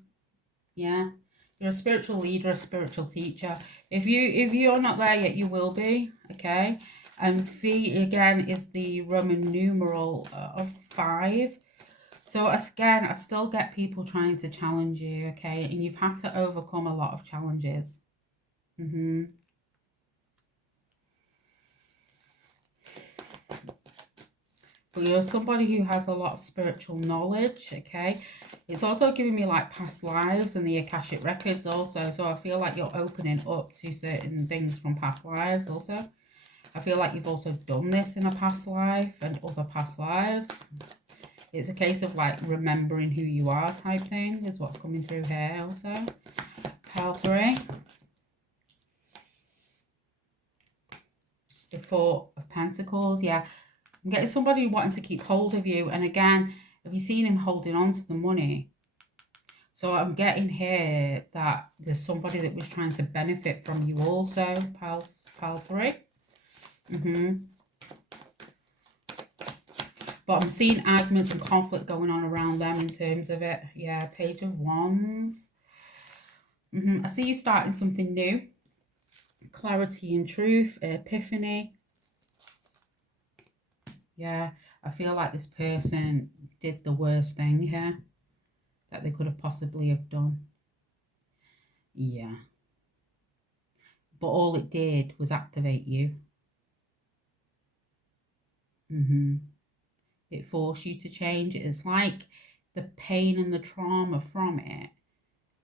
Yeah. You're a spiritual leader, a spiritual teacher. If you're not there yet, you will be. Okay. And Phi again is the Roman numeral of 5. So again, I still get people trying to challenge you. Okay, and you've had to overcome a lot of challenges. But you're somebody who has a lot of spiritual knowledge. Okay, it's also giving me like past lives and the Akashic records also. So I feel like you're opening up to certain things from past lives also. I feel like you've also done this in a past life and other past lives. It's a case of like remembering who you are type thing is what's coming through here also. Pile 3. The 4 of Pentacles. Yeah, I'm getting somebody wanting to keep hold of you. And again, have you seen him holding on to the money? So I'm getting here that there's somebody that was trying to benefit from you also. Pile 3. But I'm seeing arguments and conflict going on around them in terms of it. Yeah, Page of Wands. I see you starting something new. Clarity and truth, epiphany. Yeah, I feel like this person did the worst thing here that they could have possibly have done. Yeah. But all it did was activate you. It forced you to change. It's like the pain and the trauma from it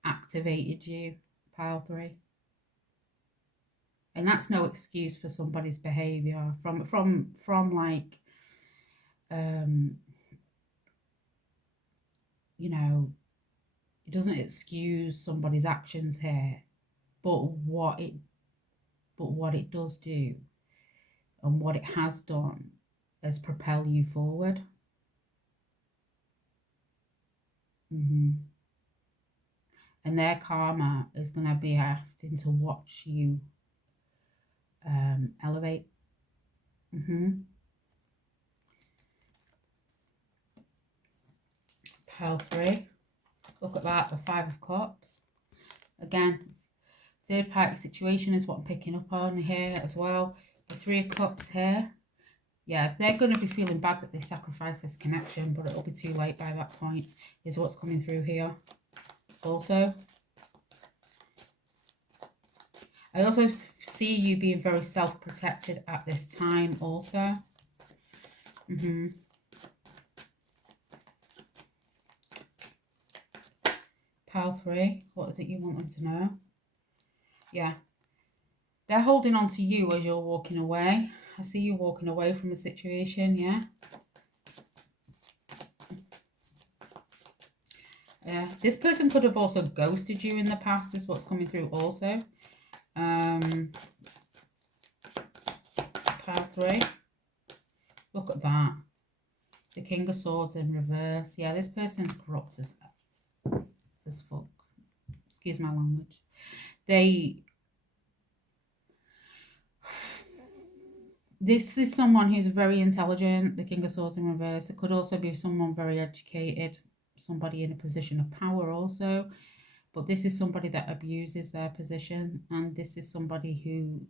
activated you, pile 3. And that's no excuse for somebody's behavior from like you know, it doesn't excuse somebody's actions here, but what it does do and what it has done is propel you forward. Mm-hmm. And their karma is going to be having to watch you elevate. Mm-hmm. Pile 3. Look at that, the 5 of Cups. Again, third party situation is what I'm picking up on here as well. The 3 of Cups here. Yeah, they're going to be feeling bad that they sacrificed this connection, but it'll be too late by that point, is what's coming through here. Also, I also see you being very self-protected at this time also. Mm-hmm. Pile 3, what is it you want them to know? Yeah, they're holding on to you as you're walking away. I see you walking away from a situation, yeah. Yeah, this person could have also ghosted you in the past, is what's coming through also. Pile 3. Look at that. The King of Swords in reverse. Yeah, this person's corrupt as fuck. Excuse my language. This is someone who's very intelligent, the King of Swords in reverse. It could also be someone very educated, somebody in a position of power also. But this is somebody that abuses their position, and this is somebody who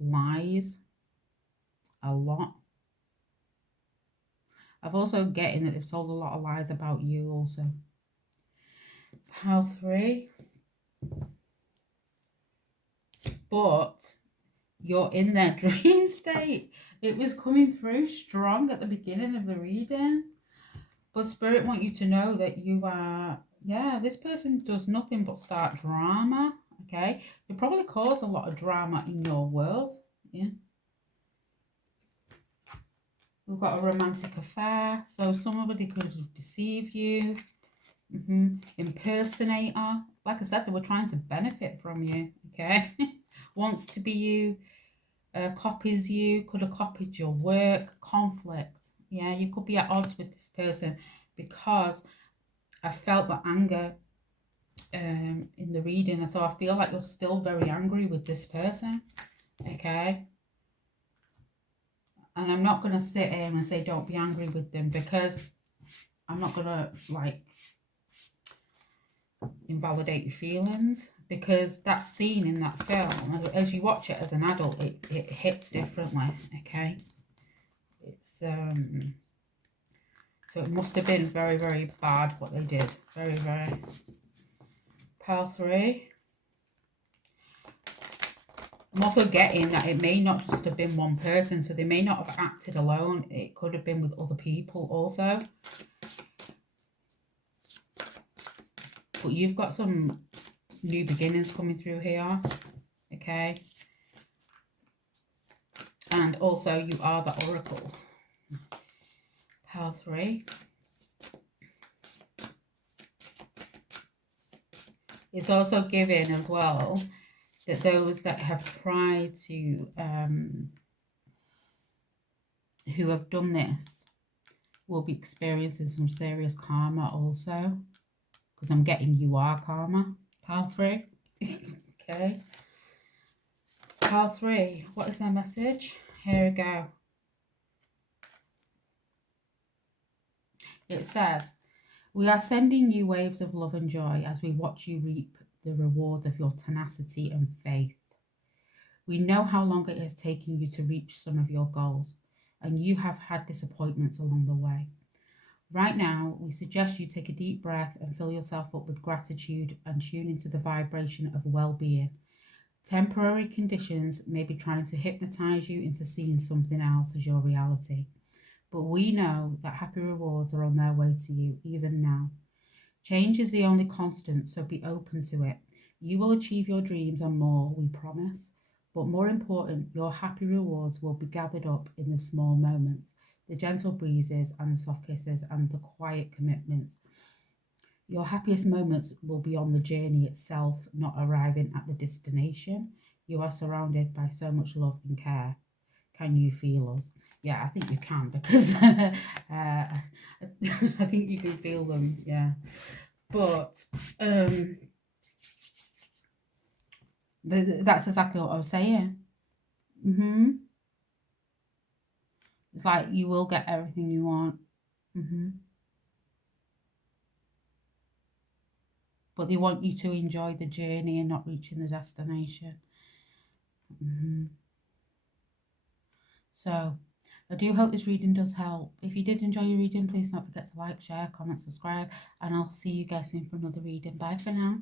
lies a lot. I've also getting that they've told a lot of lies about you also. Pile 3. But you're in their dream state. It was coming through strong at the beginning of the reading. But Spirit want you to know that you are, yeah, this person does nothing but start drama, okay? They probably cause a lot of drama in your world, yeah? We've got a romantic affair, so somebody could have deceived you. Impersonator. Like I said, they were trying to benefit from you, okay? Wants to be you, copies you, could have copied your work, conflict. Yeah, you could be at odds with this person because I felt the anger in the reading, so I feel like you're still very angry with this person, okay? And I'm not going to sit here and say don't be angry with them, because I'm not going to like invalidate your feelings, because that scene in that film, as you watch it as an adult, it hits differently, okay? It's so it must have been very, very bad what they did. Very, very. Pile 3. I'm also getting that it may not just have been one person, so they may not have acted alone. It could have been with other people also. But you've got some new beginnings coming through here, okay? And also you are the Oracle. Pile 3. It's also given as well that those that have tried to, who have done this, will be experiencing some serious karma also. Because I'm getting you are karma. Pile 3. Okay. Pile 3. What is their message? Here we go. It says, we are sending you waves of love and joy as we watch you reap the reward of your tenacity and faith. We know how long it has taken you to reach some of your goals, and you have had disappointments along the way. Right now, we suggest you take a deep breath and fill yourself up with gratitude and tune into the vibration of well-being. Temporary conditions may be trying to hypnotize you into seeing something else as your reality. But we know that happy rewards are on their way to you, even now. Change is the only constant, so be open to it. You will achieve your dreams and more, we promise. But more important, your happy rewards will be gathered up in the small moments, the gentle breezes and the soft kisses and the quiet commitments. Your happiest moments will be on the journey itself, not arriving at the destination. You are surrounded by so much love and care. Can you feel us? Yeah, I think you can, because I think you can feel them. Yeah, but that's exactly what I was saying. It's like you will get everything you want. But they want you to enjoy the journey and not reaching the destination. So I do hope this reading does help. If you did enjoy your reading, please don't forget to like, share, comment, subscribe, and I'll see you guys soon for another reading. Bye for now.